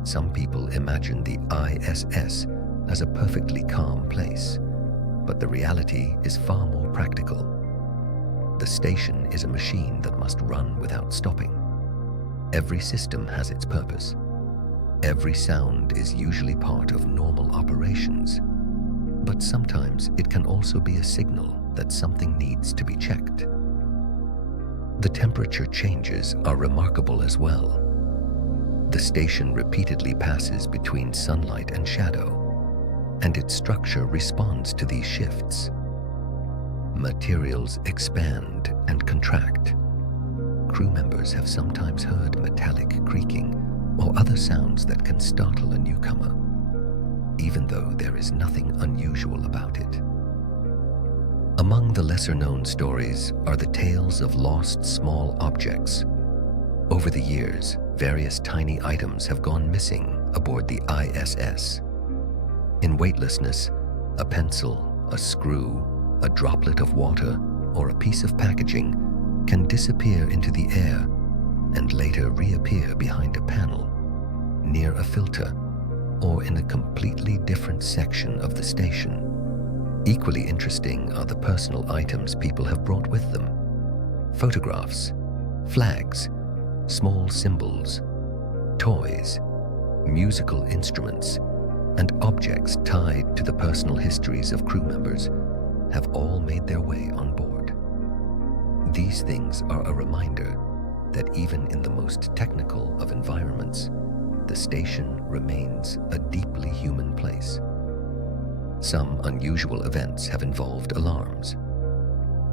Some people imagine the ISS as a perfectly calm place, but the reality is far more practical. The station is a machine that must run without stopping. Every system has its purpose. Every sound is usually part of normal operations, but sometimes it can also be a signal that something needs to be checked. The temperature changes are remarkable as well. The station repeatedly passes between sunlight and shadow, and its structure responds to these shifts. Materials expand and contract. Crew members have sometimes heard metallic creaking or other sounds that can startle a newcomer, even though there is nothing unusual about it. Among the lesser-known stories are the tales of lost small objects. Over the years, various tiny items have gone missing aboard the ISS. In weightlessness, a pencil, a screw, a droplet of water, or a piece of packaging can disappear into the air and later reappear behind a panel, near a filter, or in a completely different section of the station. Equally interesting are the personal items people have brought with them. Photographs, flags, small symbols, toys, musical instruments, and objects tied to the personal histories of crew members have all made their way on board. These things are a reminder that even in the most technical of environments, the station remains a deeply human place. Some unusual events have involved alarms.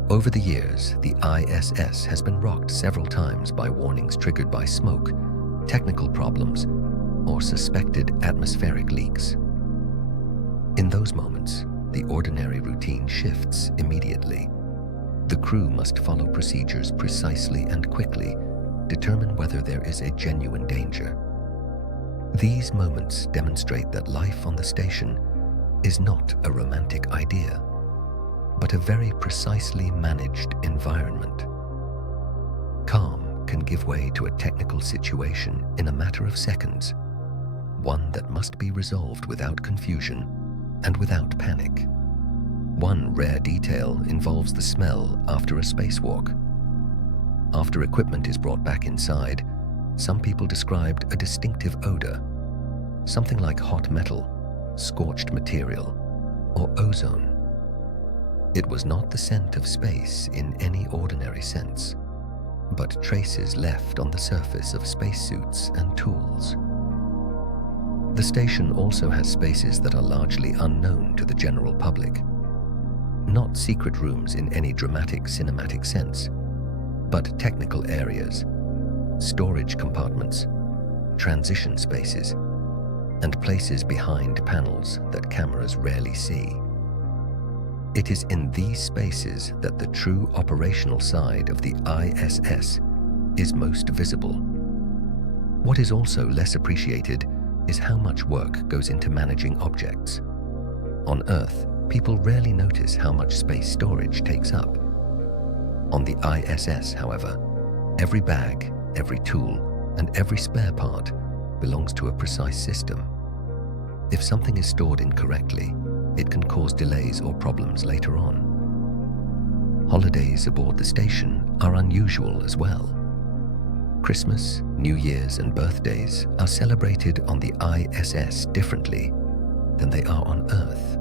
Over the years, the ISS has been rocked several times by warnings triggered by smoke, technical problems, or suspected atmospheric leaks. In those moments, the ordinary routine shifts immediately. The crew must follow procedures precisely and quickly, determine whether there is a genuine danger. These moments demonstrate that life on the station is not a romantic idea, but a very precisely managed environment. Calm can give way to a technical situation in a matter of seconds, one that must be resolved without confusion and without panic. One rare detail involves the smell after a spacewalk. After equipment is brought back inside, some people described a distinctive odor, something like hot metal, scorched material, or ozone. It was not the scent of space in any ordinary sense, but traces left on the surface of spacesuits and tools. The station also has spaces that are largely unknown to the general public. Not secret rooms in any dramatic cinematic sense, but technical areas, storage compartments, transition spaces, and places behind panels that cameras rarely see. It is in these spaces that the true operational side of the ISS is most visible. What is also less appreciated is how much work goes into managing objects. On Earth, people rarely notice how much space storage takes up. On the ISS, however, every bag, every tool, and every spare part belongs to a precise system. If something is stored incorrectly, it can cause delays or problems later on. Holidays aboard the station are unusual as well. Christmas, New Year's, and birthdays are celebrated on the ISS differently than they are on Earth.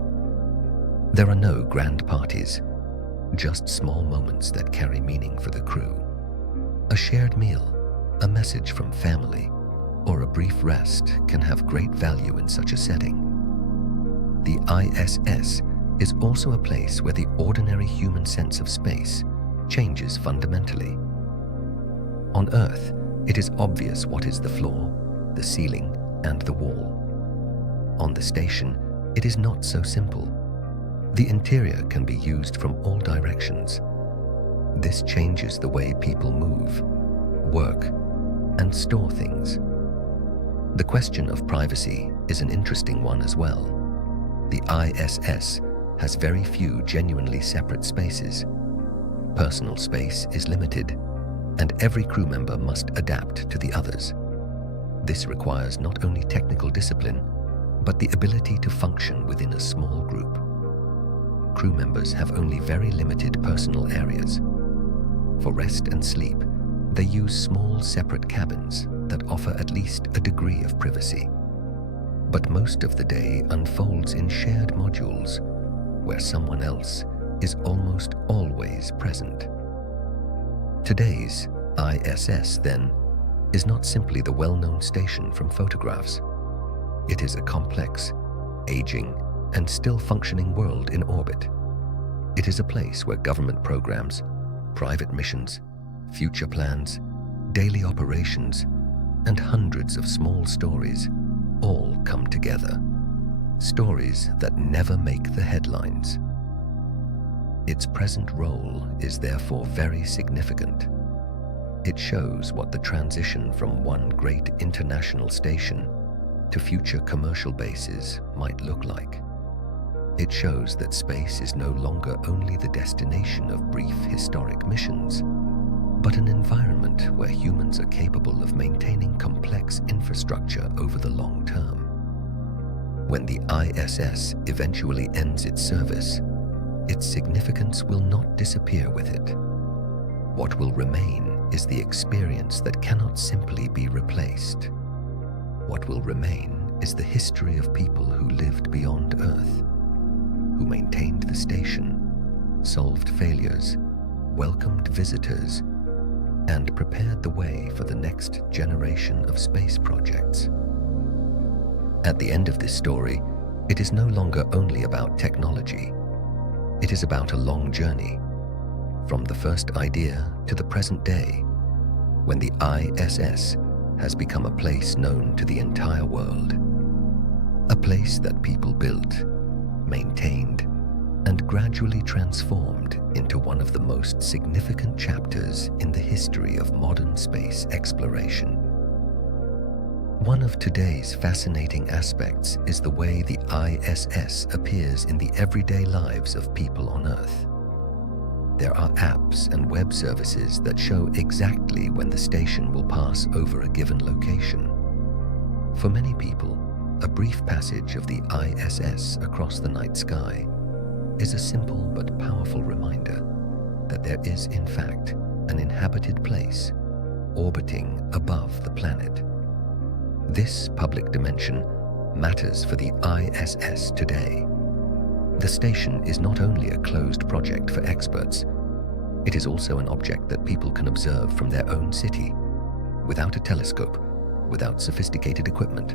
There are no grand parties, just small moments that carry meaning for the crew. A shared meal, a message from family, or a brief rest can have great value in such a setting. The ISS is also a place where the ordinary human sense of space changes fundamentally. On Earth, it is obvious what is the floor, the ceiling, and the wall. On the station, it is not so simple. The interior can be used from all directions. This changes the way people move, work, and store things. The question of privacy is an interesting one as well. The ISS has very few genuinely separate spaces. Personal space is limited, and every crew member must adapt to the others. This requires not only technical discipline, but the ability to function within a small group. Crew members have only very limited personal areas. For rest and sleep, they use small separate cabins that offer at least a degree of privacy. But most of the day unfolds in shared modules where someone else is almost always present. Today's ISS, then, is not simply the well-known station from photographs. It is a complex, aging, and still functioning world in orbit. It is a place where government programs, private missions, future plans, daily operations, and hundreds of small stories all come together. Stories that never make the headlines. Its present role is therefore very significant. It shows what the transition from one great international station to future commercial bases might look like. It shows that space is no longer only the destination of brief historic missions, but an environment where humans are capable of maintaining complex infrastructure over the long term. When the ISS eventually ends its service, its significance will not disappear with it. What will remain is the experience that cannot simply be replaced. What will remain is the history of people who lived beyond Earth, who maintained the station, solved failures, welcomed visitors, and prepared the way for the next generation of space projects. At the end of this story, it is no longer only about technology. It is about a long journey, from the first idea to the present day, when the ISS has become a place known to the entire world. A place that people built, maintained, and gradually transformed into one of the most significant chapters in the history of modern space exploration. One of today's fascinating aspects is the way the ISS appears in the everyday lives of people on Earth. There are apps and web services that show exactly when the station will pass over a given location. For many people, a brief passage of the ISS across the night sky is a simple but powerful reminder that there is, in fact, an inhabited place orbiting above the planet. This public dimension matters for the ISS today. The station is not only a closed project for experts, it is also an object that people can observe from their own city, without a telescope, without sophisticated equipment.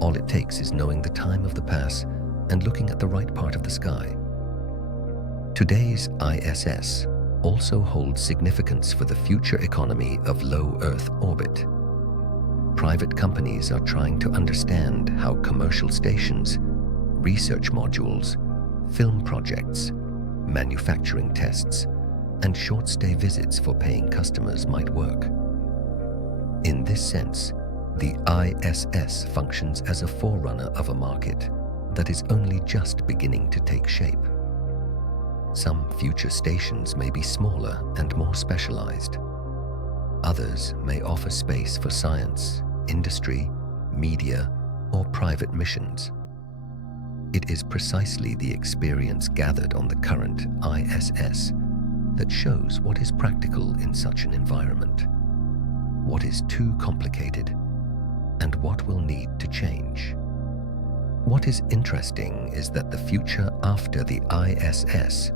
All it takes is knowing the time of the pass and looking at the right part of the sky. Today's ISS also holds significance for the future economy of low Earth orbit. Private companies are trying to understand how commercial stations, research modules, film projects, manufacturing tests, and short-stay visits for paying customers might work. In this sense, the ISS functions as a forerunner of a market that is only just beginning to take shape. Some future stations may be smaller and more specialized. Others may offer space for science, industry, media, or private missions. It is precisely the experience gathered on the current ISS that shows what is practical in such an environment, what is too complicated, and what will need to change. What is interesting is that the future after the ISS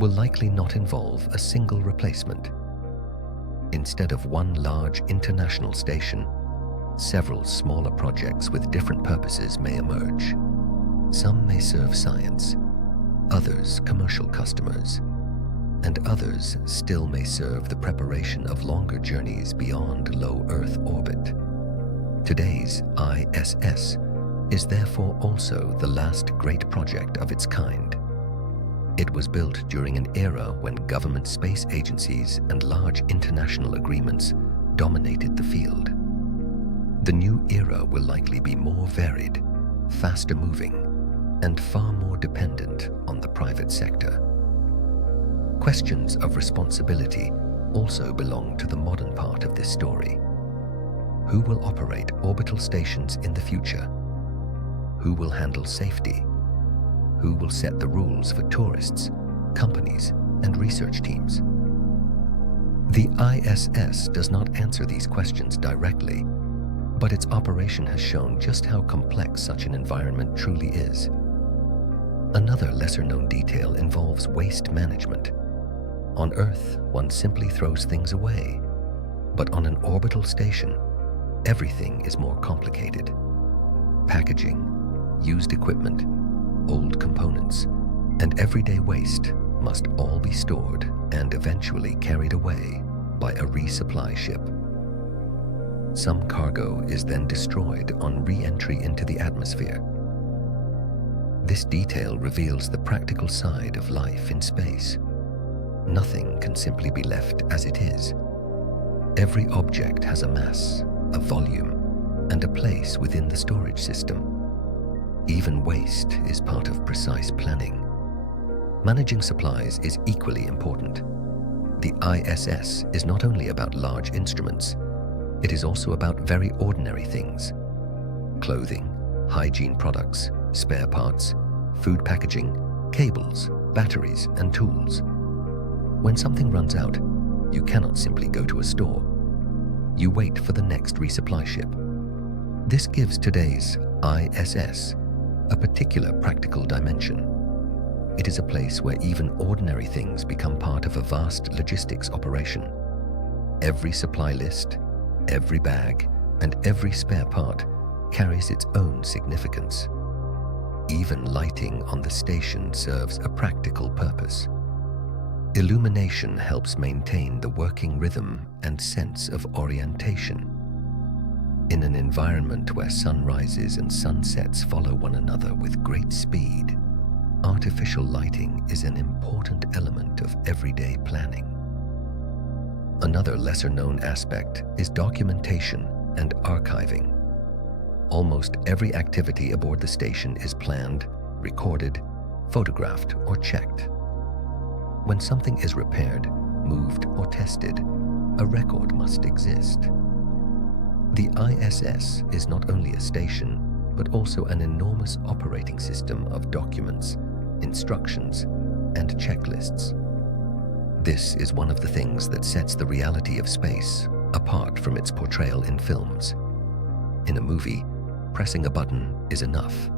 will likely not involve a single replacement. Instead of one large international station, several smaller projects with different purposes may emerge. Some may serve science, others commercial customers, and others still may serve the preparation of longer journeys beyond low Earth orbit. Today's ISS is therefore also the last great project of its kind. It was built during an era when government space agencies and large international agreements dominated the field. The new era will likely be more varied, faster moving, and far more dependent on the private sector. Questions of responsibility also belong to the modern part of this story. Who will operate orbital stations in the future? Who will handle safety? Who will set the rules for tourists, companies, and research teams? The ISS does not answer these questions directly, but its operation has shown just how complex such an environment truly is. Another lesser-known detail involves waste management. On Earth, one simply throws things away, but on an orbital station, everything is more complicated. Packaging, used equipment, old components, and everyday waste must all be stored and eventually carried away by a resupply ship. Some cargo is then destroyed on re-entry into the atmosphere. This detail reveals the practical side of life in space. Nothing can simply be left as it is. Every object has a mass, a volume, and a place within the storage system. Even waste is part of precise planning. Managing supplies is equally important. The ISS is not only about large instruments, it is also about very ordinary things. Clothing, hygiene products, spare parts, food packaging, cables, batteries, and tools. When something runs out, you cannot simply go to a store. You wait for the next resupply ship. This gives today's ISS a particular practical dimension. It is a place where even ordinary things become part of a vast logistics operation. Every supply list, every bag, and every spare part carries its own significance. Even lighting on the station serves a practical purpose. Illumination helps maintain the working rhythm and sense of orientation. In an environment where sunrises and sunsets follow one another with great speed, artificial lighting is an important element of everyday planning. Another lesser-known aspect is documentation and archiving. Almost every activity aboard the station is planned, recorded, photographed, or checked. When something is repaired, moved, or tested, a record must exist. The ISS is not only a station, but also an enormous operating system of documents, instructions, and checklists. This is one of the things that sets the reality of space apart from its portrayal in films. In a movie, pressing a button is enough.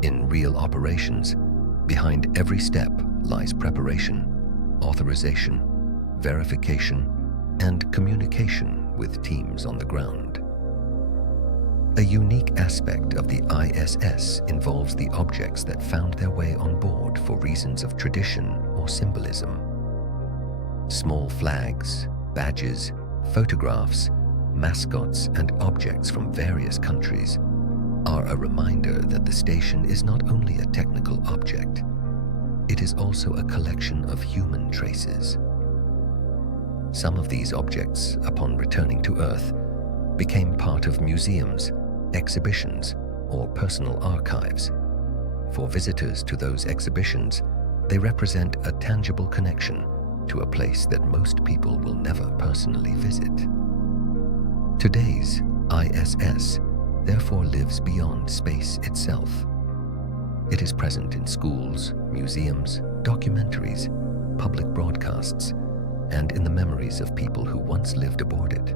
In real operations, behind every step lies preparation, authorization, verification, and communication with teams on the ground. A unique aspect of the ISS involves the objects that found their way on board for reasons of tradition or symbolism. Small flags, badges, photographs, mascots, and objects from various countries are a reminder that the station is not only a technical object, it is also a collection of human traces. Some of these objects, upon returning to Earth, became part of museums, exhibitions, or personal archives. For visitors to those exhibitions, they represent a tangible connection to a place that most people will never personally visit. Today's ISS therefore lives beyond space itself. It is present in schools, museums, documentaries, public broadcasts, and in the memories of people who once lived aboard it.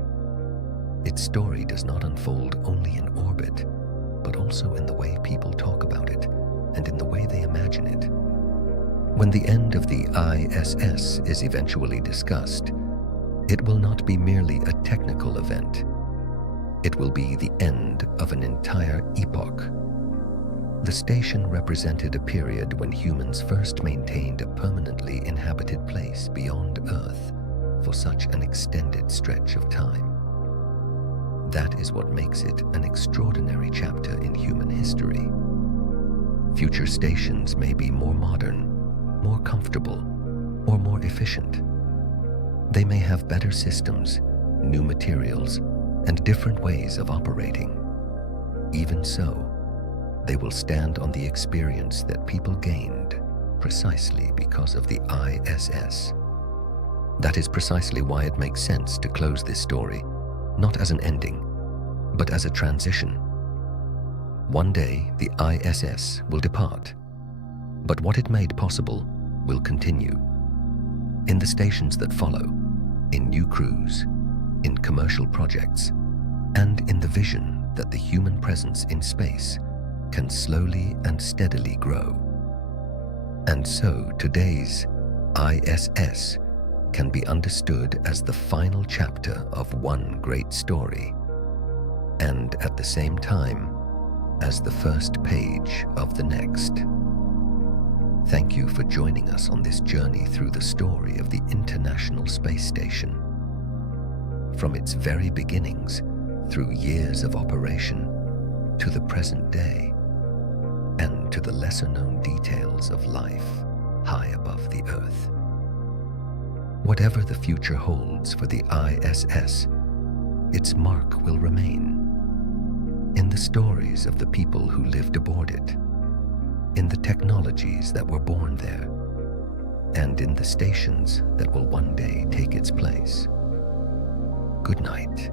Its story does not unfold only in orbit, but also in the way people talk about it and in the way they imagine it. When the end of the ISS is eventually discussed, it will not be merely a technical event. It will be the end of an entire epoch. The station represented a period when humans first maintained a permanently inhabited place beyond Earth for such an extended stretch of time. That is what makes it an extraordinary chapter in human history. Future stations may be more modern, more comfortable, or more efficient. They may have better systems, new materials, and different ways of operating. Even so, they will stand on the experience that people gained precisely because of the ISS. That is precisely why it makes sense to close this story, not as an ending, but as a transition. One day, the ISS will depart, but what it made possible will continue. In the stations that follow, in new crews, in commercial projects, and in the vision that the human presence in space can slowly and steadily grow. And so today's ISS can be understood as the final chapter of one great story, and at the same time as the first page of the next. Thank you for joining us on this journey through the story of the International Space Station. From its very beginnings, through years of operation, to the present day, and to the lesser-known details of life high above the Earth. Whatever the future holds for the ISS, its mark will remain in the stories of the people who lived aboard it, in the technologies that were born there, and in the stations that will one day take its place. Good night.